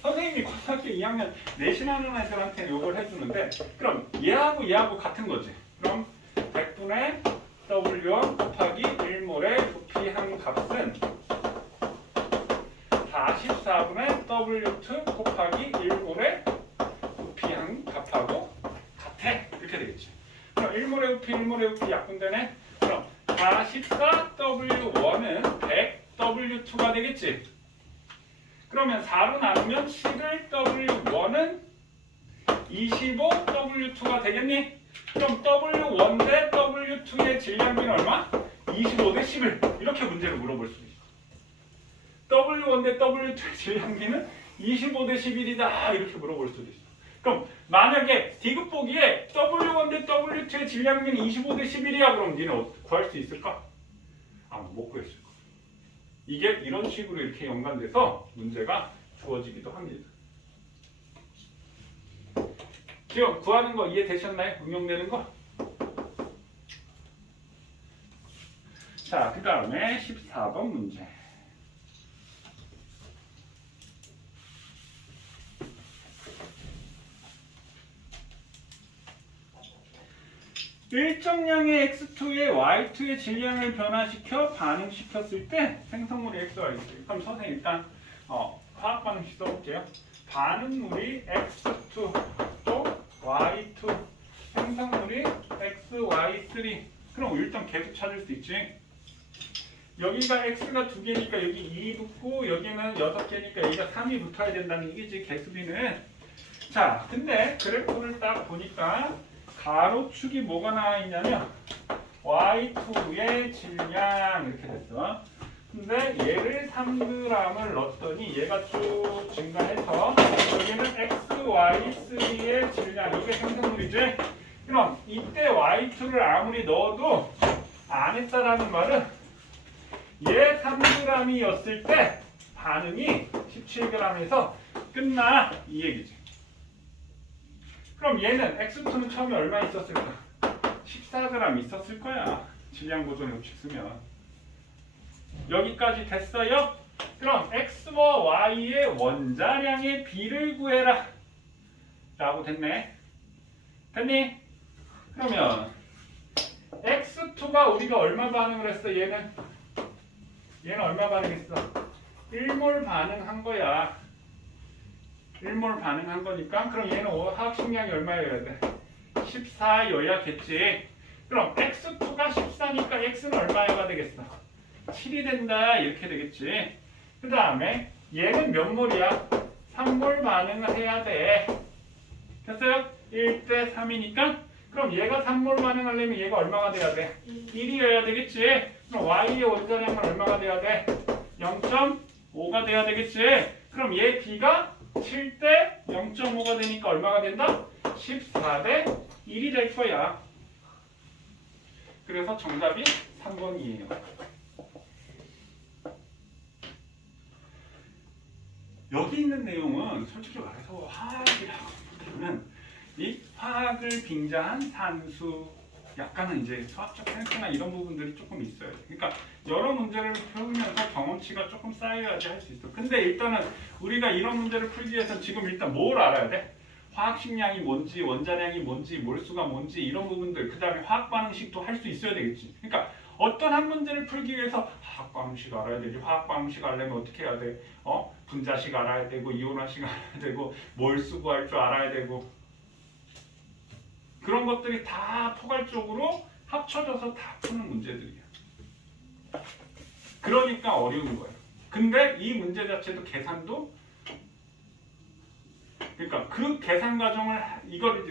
선생님이 고등학교 2학년 내신하는 애들한테는 이걸 해주는데, 그럼 얘하고 얘하고 같은 거지. 그럼 100분의 W1 곱하기 1몰의 부피한 값은 44분의 W2 곱하기 1몰의 부피한 값하고 같아. 이렇게 되겠지. 그럼 1몰의 부피, 1몰의 부피 약분되네. 그럼 44W1은 100W2가 되겠지. 그러면 4로 나누면 11W1은 25W2가 되겠니? 그럼 W1 대 W2의 질량비는 얼마? 25 대 11. 이렇게 문제를 물어볼 수 있어. W1 대 W2의 질량비는 25 대 11이다. 이렇게 물어볼 수도 있어. 그럼 만약에 디귿 보기에 W1 대 W2의 질량비는 25 대 11이야. 그럼 니는 구할 수 있을까? 못 구했을 거야. 이게 이런 식으로 이렇게 연관돼서 문제가 주어지기도 합니다. 지금 구하는 거 이해되셨나요? 응용되는 거? 자, 그 다음에 14번 문제. 일정량의 X2에 Y2의 질량을 변화시켜 반응시켰을 때 생성물이 X와 있어요. 그럼 선생님 일단 화학 반응식 써볼게요. 반응물이 X2 또 Y2 생성물이 XY3. 그럼 일단 계속 찾을 수 있지. 여기가 X가 2개니까 여기 2 붙고 여기는 6개니까 여기가 3이 붙어야 된다는 얘기지. 개수비는. 자, 근데 그래프를 딱 보니까 가로축이 뭐가 나와 있냐면 Y2의 질량 이렇게 됐어. 근데 얘를 3g을 넣었더니 얘가 쭉 증가해서 여기는 XY3의 질량, 이게 생성물이지. 그럼 이때 Y2를 아무리 넣어도 안 했다라는 말은 얘 3g이었을 때 반응이 17g에서 끝나 이 얘기지. 그럼 얘는 X2는 처음에 얼마 있었을까? 14g 있었을 거야. 질량 보존 법칙 쓰면. 여기까지 됐어요? 그럼 X와 Y의 원자량의 비를 구해라. 라고 됐네. 됐니? 그러면 X2가 우리가 얼마 반응을 했어? 얘는 얼마 반응했어? 1몰 반응한 거야. 1몰 반응한 거니까 그럼 얘는 화학식량이 얼마여야 돼? 14여야겠지. 그럼 X2가 14니까 X는 얼마여야 되겠어? 7이 된다. 이렇게 되겠지. 그 다음에 얘는 몇 몰이야? 3몰 반응을 해야 돼. 됐어요? 1대 3이니까 그럼 얘가 3몰 반응하려면 얘가 얼마가 돼야 돼? 1이어야 되겠지. 그럼 Y의 원자량은 얼마가 돼야 돼? 0.5가 돼야 되겠지. 그럼 얘 B가 7대 0.5가 되니까 얼마가 된다? 14대 1이 될 거야. 그래서 정답이 3번이에요. 여기 있는 내용은 솔직히 말해서 화학이라고 보다는 이 화학을 빙자한 산수, 약간은 이제 수학적 센스나 이런 부분들이 조금 있어요. 그러니까 여러 문제를 풀면서 경험치가 조금 쌓여야지 할 수 있어. 근데 일단은 우리가 이런 문제를 풀기 위해서 지금 일단 뭘 알아야 돼? 화학식량이 뭔지, 원자량이 뭔지, 몰수가 뭔지 이런 부분들, 그 다음에 화학 반응식도 할 수 있어야 되겠지. 그러니까 어떤 한 문제를 풀기 위해서 화학 반응식 알아야 되지. 화학 반응식 알려면 어떻게 해야 돼? 분자식 알아야 되고, 이온화식 알아야 되고, 몰수 구할 줄 알아야 되고, 그런 것들이 다 포괄적으로 합쳐져서 다 푸는 문제들이야. 그러니까 어려운 거예요. 근데 이 문제 자체도 계산도, 그러니까 그 계산 과정을 이걸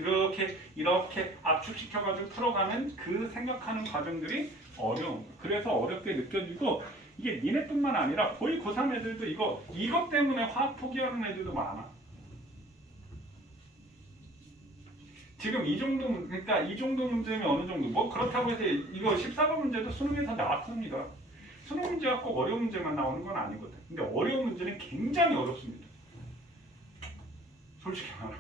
이렇게 압축시켜가지고 풀어가는 그 생각하는 과정들이 어려운 거예요. 그래서 어렵게 느껴지고, 이게 니네뿐만 아니라 거의 고3 애들도 이것 때문에 화학 포기하는 애들도 많아. 지금 그러니까 이 정도 문제면 어느 정도, 뭐 그렇다고 해서 이거 14번 문제도 수능에서 나왔습니다. 수능 문제가 꼭 어려운 문제만 나오는 건 아니거든. 근데 어려운 문제는 굉장히 어렵습니다. 솔직히 말하.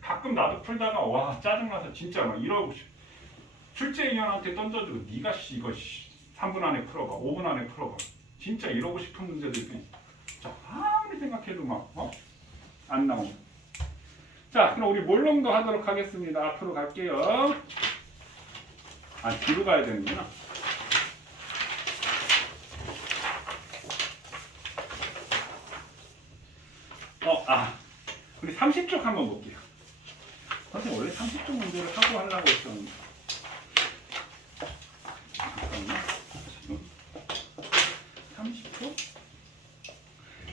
가끔 나도 풀다가 와 짜증나서 진짜 막 이러고 싶어. 출제위원한테 던져주고 네가 이거 3분 안에 풀어봐, 5분 안에 풀어봐. 진짜 이러고 싶은 문제들도 있어. 자, 아무리 생각해도 막 안 나오네. 자, 그럼 우리 몰롱도 하도록 하겠습니다. 앞으로 갈게요. 뒤로 가야 되는구나. 우리 30쪽 한번 볼게요. 선생님 원래 30쪽 문제를 하고 하려고 했었는데. 잠깐만요. 지금 30쪽?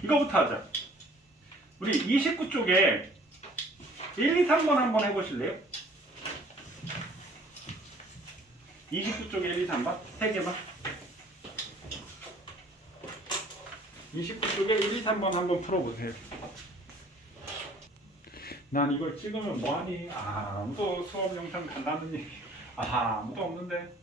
이거부터 하자. 우리 29쪽에 1, 2, 3번 한번 해보실래요? 29쪽에 1, 2, 3번? 3개만. 29쪽에 1, 2, 3번 한번 풀어보세요. 난 이걸 찍으면 뭐하니? 아무도 수업 영상 간다는 얘기 아무도 없는데.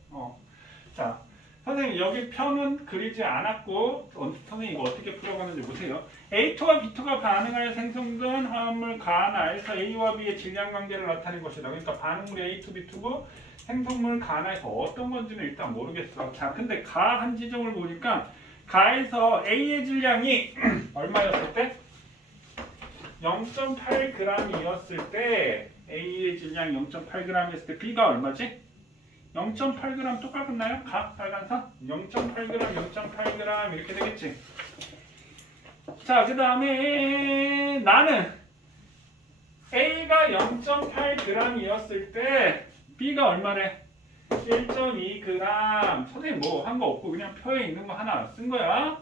자, 선생님 여기 편은 그리지 않았고 선생님 이거 어떻게 풀어가는지 보세요. A2와 B2가 반응하여 생성된 화합물 가나에서 A와 B의 질량 관계를 나타낸 것이다. 그러니까 반응물이 A2, B2고 생성물 가나에서 어떤 건지는 일단 모르겠어. 자, 근데 가 한 지점을 보니까 가에서 A의 질량이 얼마였을 때? 0.8g이었을 때 A의 질량 0.8g이었을 때 B가 얼마지? 0.8g 똑같나요? 각 빨간선 0.8g, 0.8g 이렇게 되겠지. 자, 그 다음에 나는 A가 0.8g이었을 때 B가 얼마래? 1.2g. 선생님 뭐 한 거 없고 그냥 표에 있는 거 하나 쓴 거야.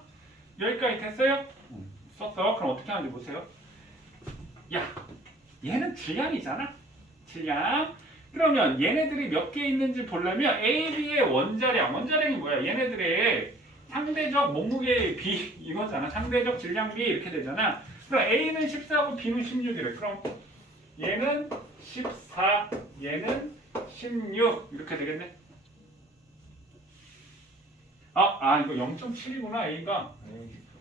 여기까지 됐어요? 썼어. 그럼 어떻게 하는지 보세요. 야, 얘는 질량이잖아. 질량. 그러면 얘네들이 몇 개 있는지 보려면 A, B의 원자량이 뭐야? 얘네들의 상대적 몸무게 B 이거잖아. 상대적 질량 B 이렇게 되잖아. 그럼 A는 14고 B는 16이래. 그럼 얘는 14, 얘는 16 이렇게 되겠네. 이거 0.7이구나 A가.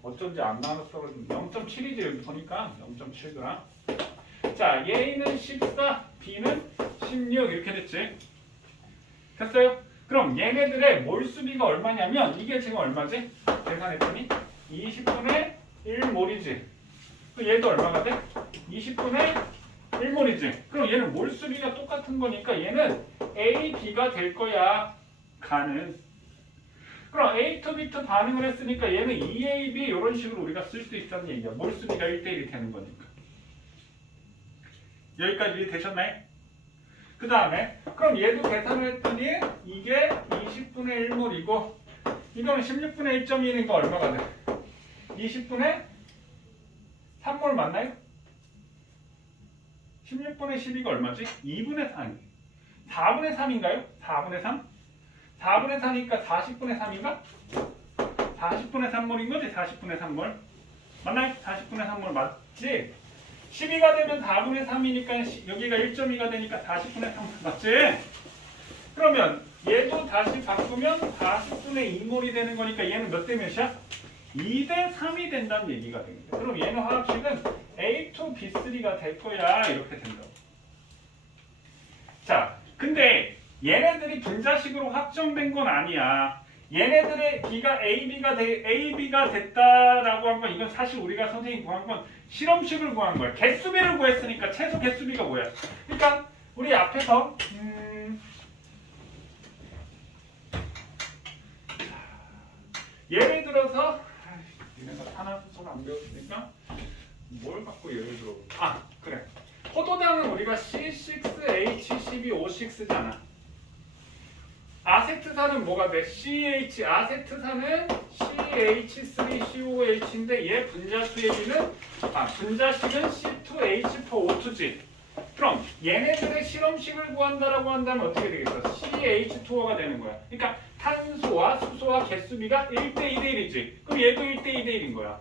어쩐지 안 나눴어. 0.7이지 여기 보니까 0.7g. 자, A는 14, B는 16 이렇게 됐지. 됐어요? 그럼 얘네들의 몰수비가 얼마냐면 이게 지금 얼마지? 계산했더니 20분의 1몰이지. 얘도 얼마가 돼? 20분의 1몰이지. 그럼 얘는 몰수비가 똑같은 거니까 얘는 A, B가 될 거야. 가는. 그럼 A to B to 반응을 했으니까 얘는 EAB 이런 식으로 우리가 쓸 수 있다는 얘기야. 몰수비가 1대1이 되는 거니까. 여기까지 되셨나요? 그 다음에 그럼 얘도 계산을 했더니 이게 20분의 1몰이고 이거는 16분의 1.1이니까 얼마가 돼? 20분의 3몰 맞나요? 16분의 12가 얼마지? 2분의 3. 4분의 3인가요? 4분의 3? 4분의 4니까 40분의 3인가? 40분의 3몰인 거지? 40분의 3몰. 맞나요? 40분의 3몰 맞지? 12가 되면 4분의 3이니까 여기가 1.2가 되니까 40분의 3몰 맞지? 그러면 얘도 다시 바꾸면 40분의 2몰이 되는 거니까 얘는 몇 대 몇이야? 2대 3이 된다는 얘기가 됩니다. 그럼 얘는 화학식은 A2B3가 될 거야. 이렇게 된다고. 자, 근데 얘네들이 분자식으로 확정된 건 아니야. 얘네들의 B가 AB가 됐다라고 한 건 이건 사실 우리가 선생님이 구한 건 실험식을 구한 거야. 개수비를 구했으니까 최소 개수비가 뭐야? 그러니까 우리 앞에서 예를 들어서 니네가 탄화수소를 안 배웠으니까 뭘 갖고 예를 들어? 아 그래. 포도당은 우리가 C6H12O6잖아. 아세트산은 뭐가 돼? CH. 아세트산은 CH3COH인데 얘 분자수의 비는 분자식은 C2H4O2지. 그럼 얘네들의 실험식을 구한다라고 한다면 어떻게 되겠어? CH2O가 되는 거야. 그러니까 탄소와 수소와 개수비가 1대1대1이지. 그럼 얘도 1대2대1인 거야.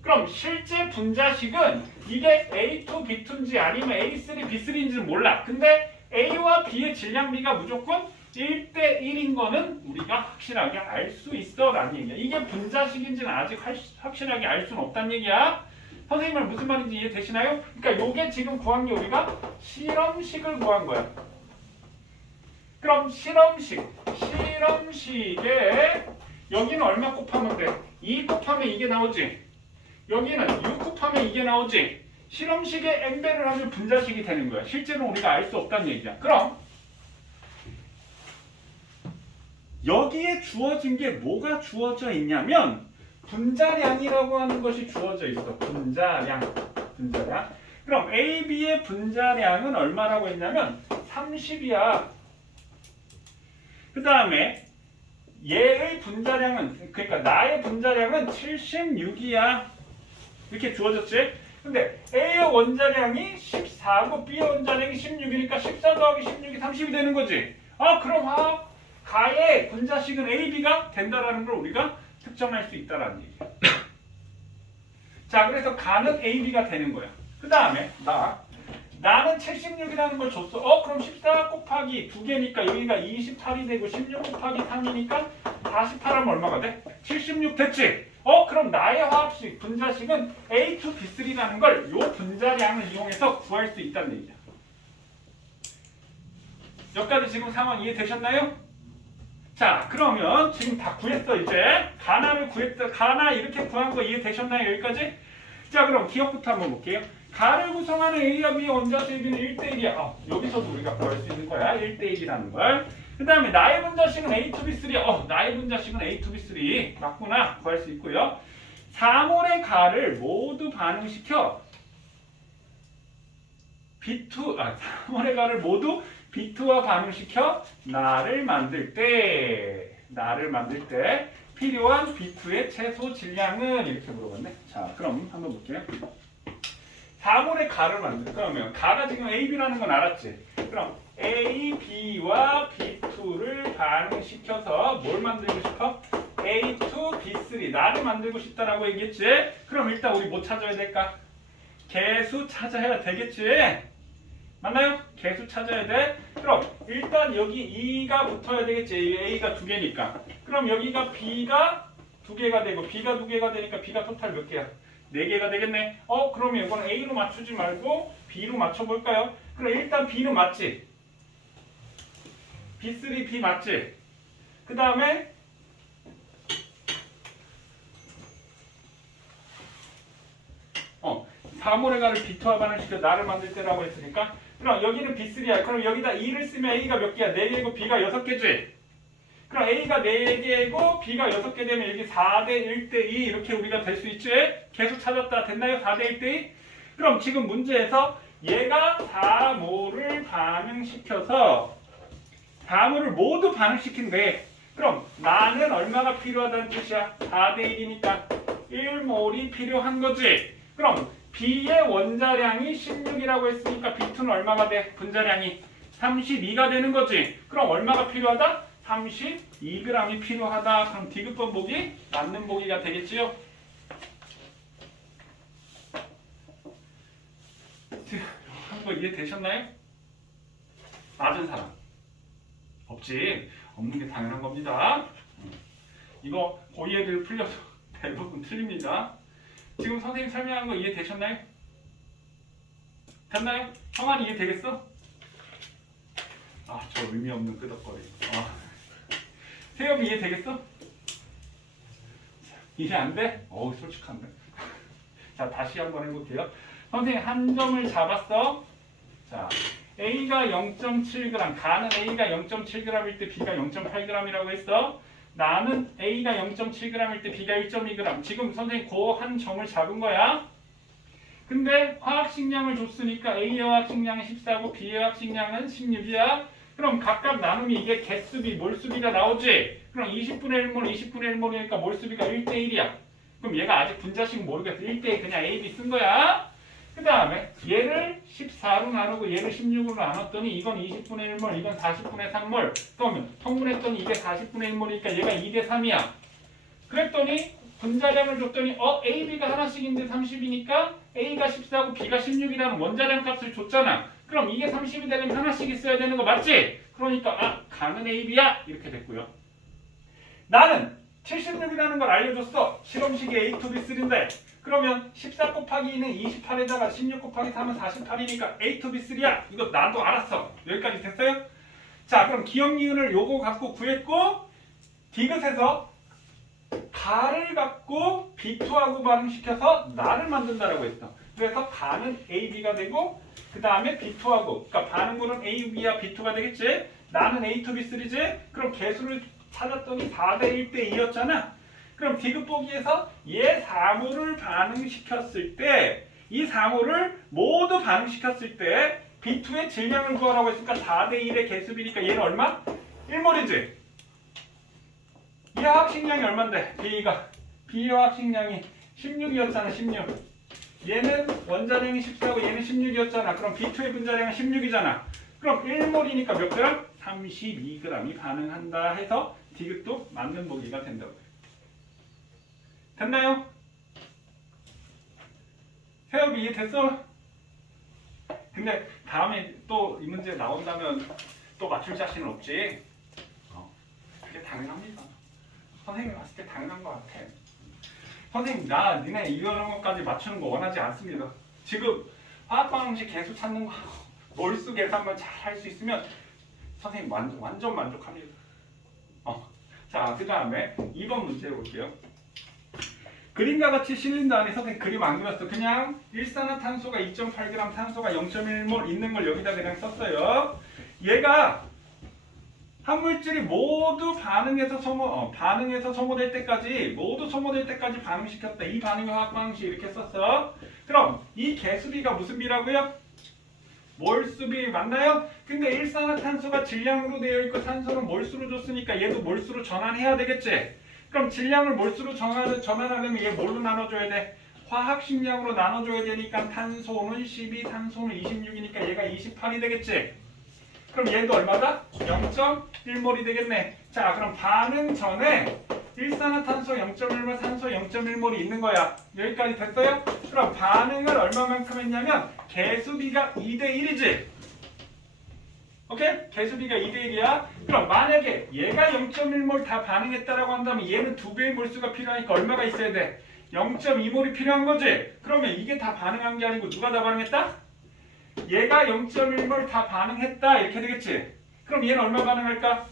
그럼 실제 분자식은 이게 A2, B2인지 아니면 A3, B3인지는 몰라. 근데 A와 B의 질량비가 무조건 1대1인 거는 우리가 확실하게 알 수 있어 라는 얘기야. 이게 분자식인지는 아직 확실하게 알 수는 없다는 얘기야. 선생님 말 무슨 말인지 이해되시나요? 그러니까 요게 지금 구한 게 우리가 실험식을 구한 거야. 그럼 실험식에 여기는 얼마 곱하면 돼? 2 곱하면 이게 나오지. 여기는 6 곱하면 이게 나오지. 실험식에 n배를 하면 분자식이 되는 거야. 실제로 우리가 알 수 없다는 얘기야. 그럼 여기에 주어진 게 뭐가 주어져 있냐면 분자량이라고 하는 것이 주어져 있어. 분자량. 그럼 AB의 분자량은 얼마라고 했냐면 30이야. 그 다음에 얘의 분자량은 그러니까 나의 분자량은 76이야. 이렇게 주어졌지? 근데 A의 원자량이 14고 B의 원자량이 16이니까 14 더하기 16이 30이 되는 거지. 그럼 가의 분자식은 AB가 된다라는 걸 우리가 특정할 수 있다라는 얘기야. 자, 그래서 가는 AB가 되는 거야. 그 다음에 나는 76이라는 걸 줬어. 그럼 14 곱하기 2개니까 여기가 28이 되고 16 곱하기 3이니까 48하면 얼마가 돼? 76 됐지? 그럼 나의 화합식, 분자식은 A2B3라는 걸 요 분자량을 이용해서 구할 수 있다는 얘기야. 여기까지 지금 상황 이해되셨나요? 자, 그러면 지금 다 구했어 이제. 가나를 구했다. 가나 이렇게 구한 거 이해되셨나요? 여기까지? 자, 그럼 기억부터 한번 볼게요. 가를 구성하는 A와 B의 원자수의 비는 1대1이야. 여기서도 우리가 구할 수 있는 거야. 1대1이라는 걸. 그 다음에 나의 분자식은 A2B3. 나의 분자식은 A2B3. 맞구나. 구할 수 있고요. 4몰의 가를 모두 반응시켜 4몰의 가를 모두 B2와 반응시켜 나를 만들 때 필요한 B2의 최소 질량은 이렇게 물어봤네. 자, 그럼 한번 볼게요. 4몰의 가를 만들 그러면 가가 지금 AB라는 건 알았지? 그럼 A, B와 B2를 반응시켜서 뭘 만들고 싶어? A2, B3 나를 만들고 싶다라고 얘기했지? 그럼 일단 우리 뭐 찾아야 될까? 개수 찾아야 되겠지? 맞나요? 개수 찾아야 돼. 그럼 일단 여기 2가 붙어야 되겠지. A가 2개니까. 그럼 여기가 B가 2개가 되고 B가 2개가 되니까 B가 토탈 몇 개야? 4개가 되겠네. 그러면 이거는 A로 맞추지 말고 B로 맞춰볼까요? 그럼 일단 B는 맞지? B3, B 맞지? 그 다음에 4몰의 가를 B2와 반응시켜 나를 만들 때라고 했으니까 그럼 여기는 B3야. 그럼 여기다 2를 쓰면 A가 몇 개야? 4개고 B가 6개지? 그럼 A가 4개고 B가 6개 되면 여기 4대 1대 2 이렇게 우리가 될 수 있지? 계속 찾았다. 됐나요? 4대 1대 2? 그럼 지금 문제에서 얘가 4몰을 반응시켜서 4몰을 모두 반응시킨대. 그럼 나는 얼마가 필요하다는 뜻이야? 4대 1이니까 1몰이 필요한 거지. 그럼 B의 원자량이 16이라고 했으니까 B2는 얼마가 돼? 분자량이 32가 되는 거지. 그럼 얼마가 필요하다? 32g이 필요하다. 그럼 디귿번 보기 맞는 보기가 되겠지요? 한 거 이해되셨나요? 맞은 사람. 없지. 없는 게 당연한 겁니다. 이거 고2 애들 풀려도 대부분 틀립니다. 지금 선생님 설명한 거 이해되셨나요? 됐나요? 형아는 이해되겠어? 아, 저 의미 없는 끄덕거리. 세엽이 이해되겠어? 이해 안 돼? 어우, 솔직한데. 자, 다시 한번 해볼게요. 선생님 한 점을 잡았어. 자, A가 0.7g, 가는 A가 0.7g일 때 B가 0.8g이라고 했어. 나는 A가 0.7g일 때 B가 1.2g. 지금 선생님 그 한 점을 잡은 거야. 근데 화학식량을 줬으니까 A의 화학식량은 14고 B의 화학식량은 16이야. 그럼 각각 나누면 이게 개수비, 몰수비가 나오지. 그럼 20분의 1몰, 20분의 1몰이니까 몰수비가 1대1이야. 그럼 얘가 아직 분자식 모르겠어. 1대1 그냥 A, B 쓴 거야. 그 다음에 얘를 14로 나누고 얘를 16으로 나눴더니 이건 20분의 1몰, 이건 40분의 3몰. 그러면 통분했더니 이게 40분의 1몰이니까 얘가 2대 3이야. 그랬더니 분자량을 줬더니 A, B가 하나씩인데 30이니까 A가 14고 B가 16이라는 원자량 값을 줬잖아. 그럼 이게 30이 되려면 하나씩 있어야 되는 거 맞지? 그러니까 가는 A, B야 이렇게 됐고요. 나는 76이라는 걸 알려줬어. 실험식이 A, 2, B, 3인데 그러면 14 곱하기 2는 28에다가 16 곱하기 3은 48이니까 A, 2, B, 3야. 이거 나도 알았어. 여기까지 됐어요? 자, 그럼 기억 니은을 요거 갖고 구했고 디귿에서 가를 갖고 B2하고 반응시켜서 나를 만든다라고 했어. 그래서 가는 A, B가 되고 그 다음에 B2하고 그러니까 반응구는 A, B야 B2가 되겠지. 나는 A, 2, B, 3지. 그럼 개수를 찾았더니 4대 1대 2였잖아. 그럼 디귿 보기에서 얘 4모를 반응시켰을 때 이 4모를 모두 반응시켰을 때 B2의 질량을 구하라고 했으니까 4대 1의 개수비니까 얘는 얼마? 1몰이지. 이 화학식량이 얼만데? B의 화학식량이 16이었잖아. 16. 얘는 원자량이 14고 얘는 16이었잖아. 그럼 B2의 분자량은 16이잖아. 그럼 1몰이니까 몇 그램? 32g이 반응한다 해서 디귿도 맞는 보기가 된다고요. 됐나요? 세엽이 이해됐어? 근데 다음에 또 이 문제 나온다면 또 맞출 자신은 없지? 그게 당연합니다. 선생님이 봤을 때 당연한 것 같아. 선생님 니네 이런 것까지 맞추는 거 원하지 않습니다. 지금 화학방정식 개수 찾는 거 몰수 계산만 잘 할 수 있으면 선생님 완전 만족합니다. 자, 그 다음에 2번 문제 볼게요. 그림과 같이 실린더 안에 선생님 그림 안 그렸어. 그냥 일산화탄소가 2.8g, 탄소가 0.1몰 있는 걸 여기다 그냥 썼어요. 얘가 한 물질이 모두 반응해서 소모될 때까지 모두 소모될 때까지 반응시켰다. 이 반응의 화학 방식 이렇게 썼어. 그럼 이 개수비가 무슨 비라고요? 몰수비 맞나요? 근데 일산화탄소가 질량으로 되어 있고 산소는 몰수로 줬으니까 얘도 몰수로 전환해야 되겠지. 그럼 질량을 몰수로 전환하려면 얘 뭘로 나눠줘야 돼? 화학식량으로 나눠줘야 되니까 탄소는 12, 산소는 26이니까 얘가 28이 되겠지. 그럼 얘도 얼마다? 0.1몰이 되겠네. 자, 그럼 반응 전에 일산화탄소 0.1몰, 산소 0.1몰이 있는 거야. 여기까지 됐어요? 그럼 반응을 얼마만큼 했냐면 개수비가 2대 1이지. 오케이? 개수비가 2대 1이야. 그럼 만약에 얘가 0.1몰 다 반응했다라고 한다면 얘는 2배의 몰수가 필요하니까 얼마가 있어야 돼? 0.2몰이 필요한 거지. 그러면 이게 다 반응한 게 아니고 누가 다 반응했다? 얘가 0.1몰 다 반응했다 이렇게 되겠지. 그럼 얘는 얼마 반응할까?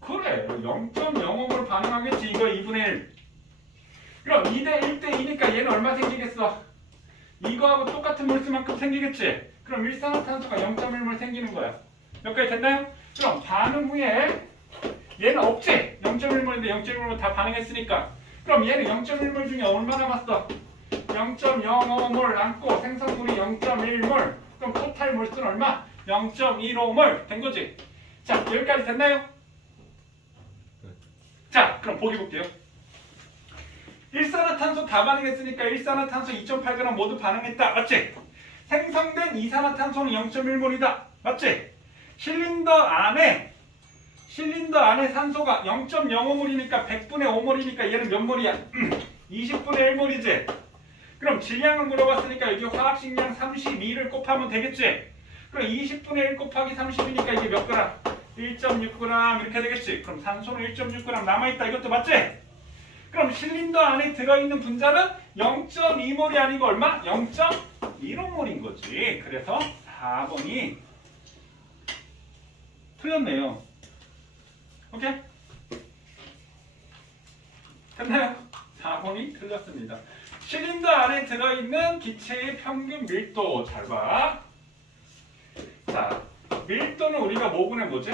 그래 0.05몰 반응하겠지. 이거 2분의 1. 그럼 2대 1대 2니까 얘는 얼마 생기겠어? 이거하고 똑같은 몰수만큼 생기겠지. 그럼 일산화탄소가 0.1몰 생기는 거야. 몇 가지 됐나요? 그럼 반응 후에 얘는 없지. 0.1몰인데 0.1몰 다 반응했으니까. 그럼 얘는 0.1몰 중에 얼마 남았어? 0.05몰 남고 생성물이 0.1몰. 그럼 토탈 몰수는 얼마? 0.15몰 된 거지. 자, 여기까지 됐나요? 자, 그럼 보기 볼게요. 일산화탄소 다 반응했으니까 일산화탄소 2.8g 모두 반응했다. 맞지? 생성된 이산화탄소는 0.1몰이다. 맞지? 실린더 안에 산소가 0.05몰이니까 100분의 5몰이니까 얘는 몇 몰이야? 20분의 1몰이지. 그럼 질량을 물어봤으니까 여기 화학식량 32를 곱하면 되겠지? 그럼 20분의 1 곱하기 30이니까 이게 몇 그램? 1.6g 이렇게 되겠지? 그럼 산소는 1.6g 남아있다 이것도 맞지? 그럼 실린더 안에 들어있는 분자는 0.2몰이 아니고 얼마? 0.15몰인 거지. 그래서 4번이 틀렸네요. 오케이? 됐나요? 4번이 틀렸습니다. 실린더 안에 들어있는 기체의 평균 밀도 잘 봐. 자, 밀도는 우리가 뭐분의 뭐지?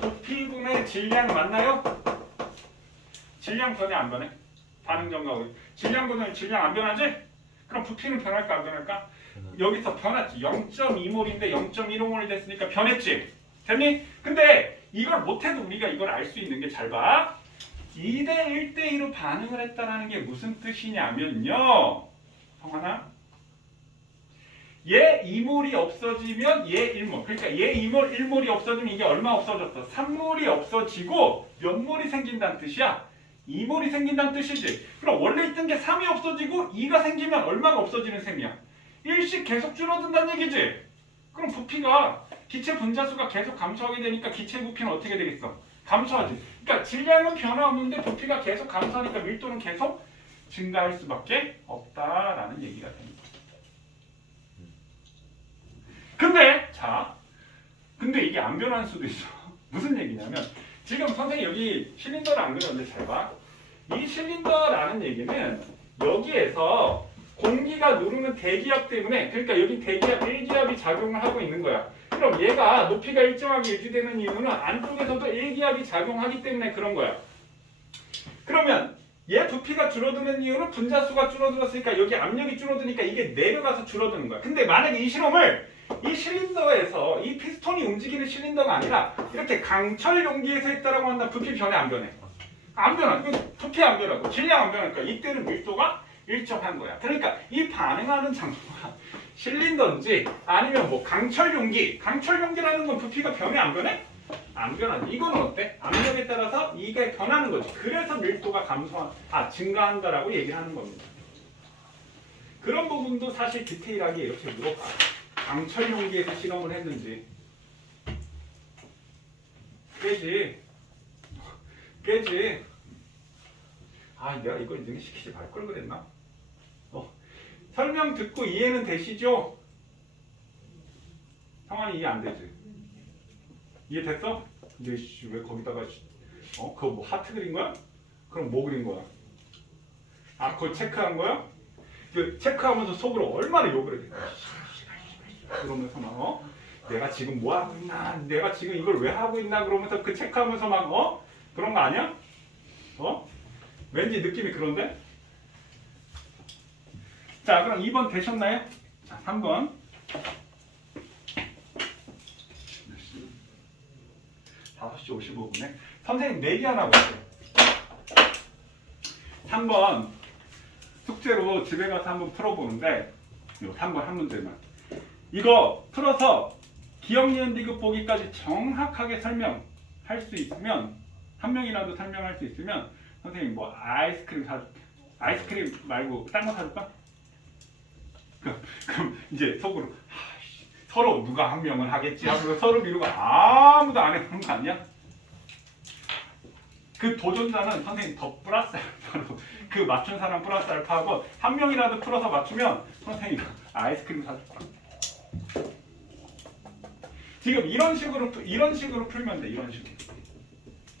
부피분의 질량 맞나요? 질량 변해 안 변해? 반응 점과 질량 보면 질량 안 변하지? 그럼 부피는 변할까 안 변할까? 여기서 변했지. 0.2몰인데 0.15몰이 됐으니까 변했지. 됐니? 근데 이걸 못해도 우리가 이걸 알 수 있는 게 잘 봐. 2대 1대 2로 반응을 했다는 게 무슨 뜻이냐면요. 성환아. 얘 2몰이 없어지면 얘 1몰. 그러니까 얘 2몰, 1몰이 없어지면 이게 얼마 없어졌어? 3몰이 없어지고 몇 몰이 생긴다는 뜻이야? 2몰이 생긴다는 뜻이지. 그럼 원래 있던 게 3이 없어지고 2가 생기면 얼마가 없어지는 셈이야? 1씩 계속 줄어든다는 얘기지. 그럼 부피가 기체 분자수가 계속 감소하게 되니까 기체 부피는 어떻게 되겠어? 감소하지. 그러니까 질량은 변화 없는데 부피가 계속 감소하니까 밀도는 계속 증가할 수밖에 없다라는 얘기가 됩니다. 근데 이게 안 변할 수도 있어. 무슨 얘기냐면 지금 선생님 여기 실린더를 안 그렸는데 잘 봐. 이 실린더라는 얘기는 여기에서 공기가 누르는 대기압 때문에, 그러니까 여기 대기압 1기압이 작용을 하고 있는 거야. 그럼 얘가 높이가 일정하게 유지되는 이유는 안쪽에서도 1기압이 작용하기 때문에 그런 거야. 그러면 얘 부피가 줄어드는 이유는 분자수가 줄어들었으니까 여기 압력이 줄어드니까 이게 내려가서 줄어드는 거야. 근데 만약에 이 실험을 이 실린더에서 이 피스톤이 움직이는 실린더가 아니라 이렇게 강철 용기에서 했다라고 한다. 부피 변해 안 변해? 안 변하. 부피 안 변하고 질량 안 변하니까 이때는 밀도가 일정한 거야. 그러니까 이 반응하는 장소가 실린더인지 아니면 뭐 강철 용기. 강철 용기라는 건 부피가 변해 안 변해? 안 변하지. 이거는 어때? 압력에 따라서 이게 변하는 거지. 그래서 밀도가 증가한다라고 얘기를 하는 겁니다. 그런 부분도 사실 디테일하게 이렇게 물어봐. 강철 용기에서 실험을 했는지. 깨지. 내가 이걸 능시키지 말 걸 그랬나? 설명 듣고 이해는 되시죠? 상황이 이해 안 되지? 이해됐어? 이제 왜 거기다가 그거 뭐 하트 그린 거야? 그럼 뭐 그린 거야? 그거 체크한 거야? 그 체크하면서 속으로 얼마나 욕을 해. 그러면서 막 내가 지금 뭐 하고 있나? 내가 지금 이걸 왜 하고 있나? 그러면서 그 체크하면서 막 그런 거 아니야? 왠지 느낌이 그런데? 자, 그럼 2번 되셨나요? 자, 3번. 5시 55분에 선생님 내기 하나 볼게요. 3번 숙제로 집에 가서 한번 풀어보는데 요 3번 한 문제만 이거 풀어서 기억, 니은, 디귿 보기까지 정확하게 설명할 수 있으면 한 명이라도 설명할 수 있으면 선생님 뭐 아이스크림 사줄게. 아이스크림 말고 딴 거 사줄까? 그럼 이제 속으로 서로 누가 한 명을 하겠지 하면서 서로 미루고 아무도 안 해보는 거 아니야? 그 도전자는 선생님 더 플러스 알파로 그 맞춘 사람 플러스 알파하고 한 명이라도 풀어서 맞추면 선생님 아이스크림 사줄 거야. 지금 이런 식으로 풀면 돼. 이런 식으로.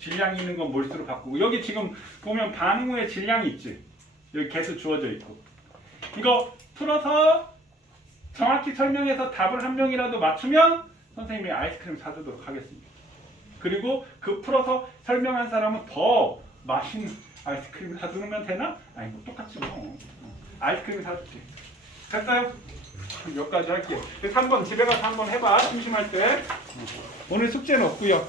질량이 있는 건 몰수로 바꾸고 여기 지금 보면 반응 후에 질량이 있지. 여기 개수 주어져 있고. 이거 풀어서 정확히 설명해서 답을 한 명이라도 맞추면 선생님이 아이스크림 사주도록 하겠습니다. 그리고 그 풀어서 설명한 사람은 더 맛있는 아이스크림 사주면 되나? 아니 뭐 똑같이 뭐 아이스크림 사줄게. 됐어요? 여기까지 할게요. 3번 집에 가서 한번 해봐. 심심할 때. 오늘 숙제는 없고요.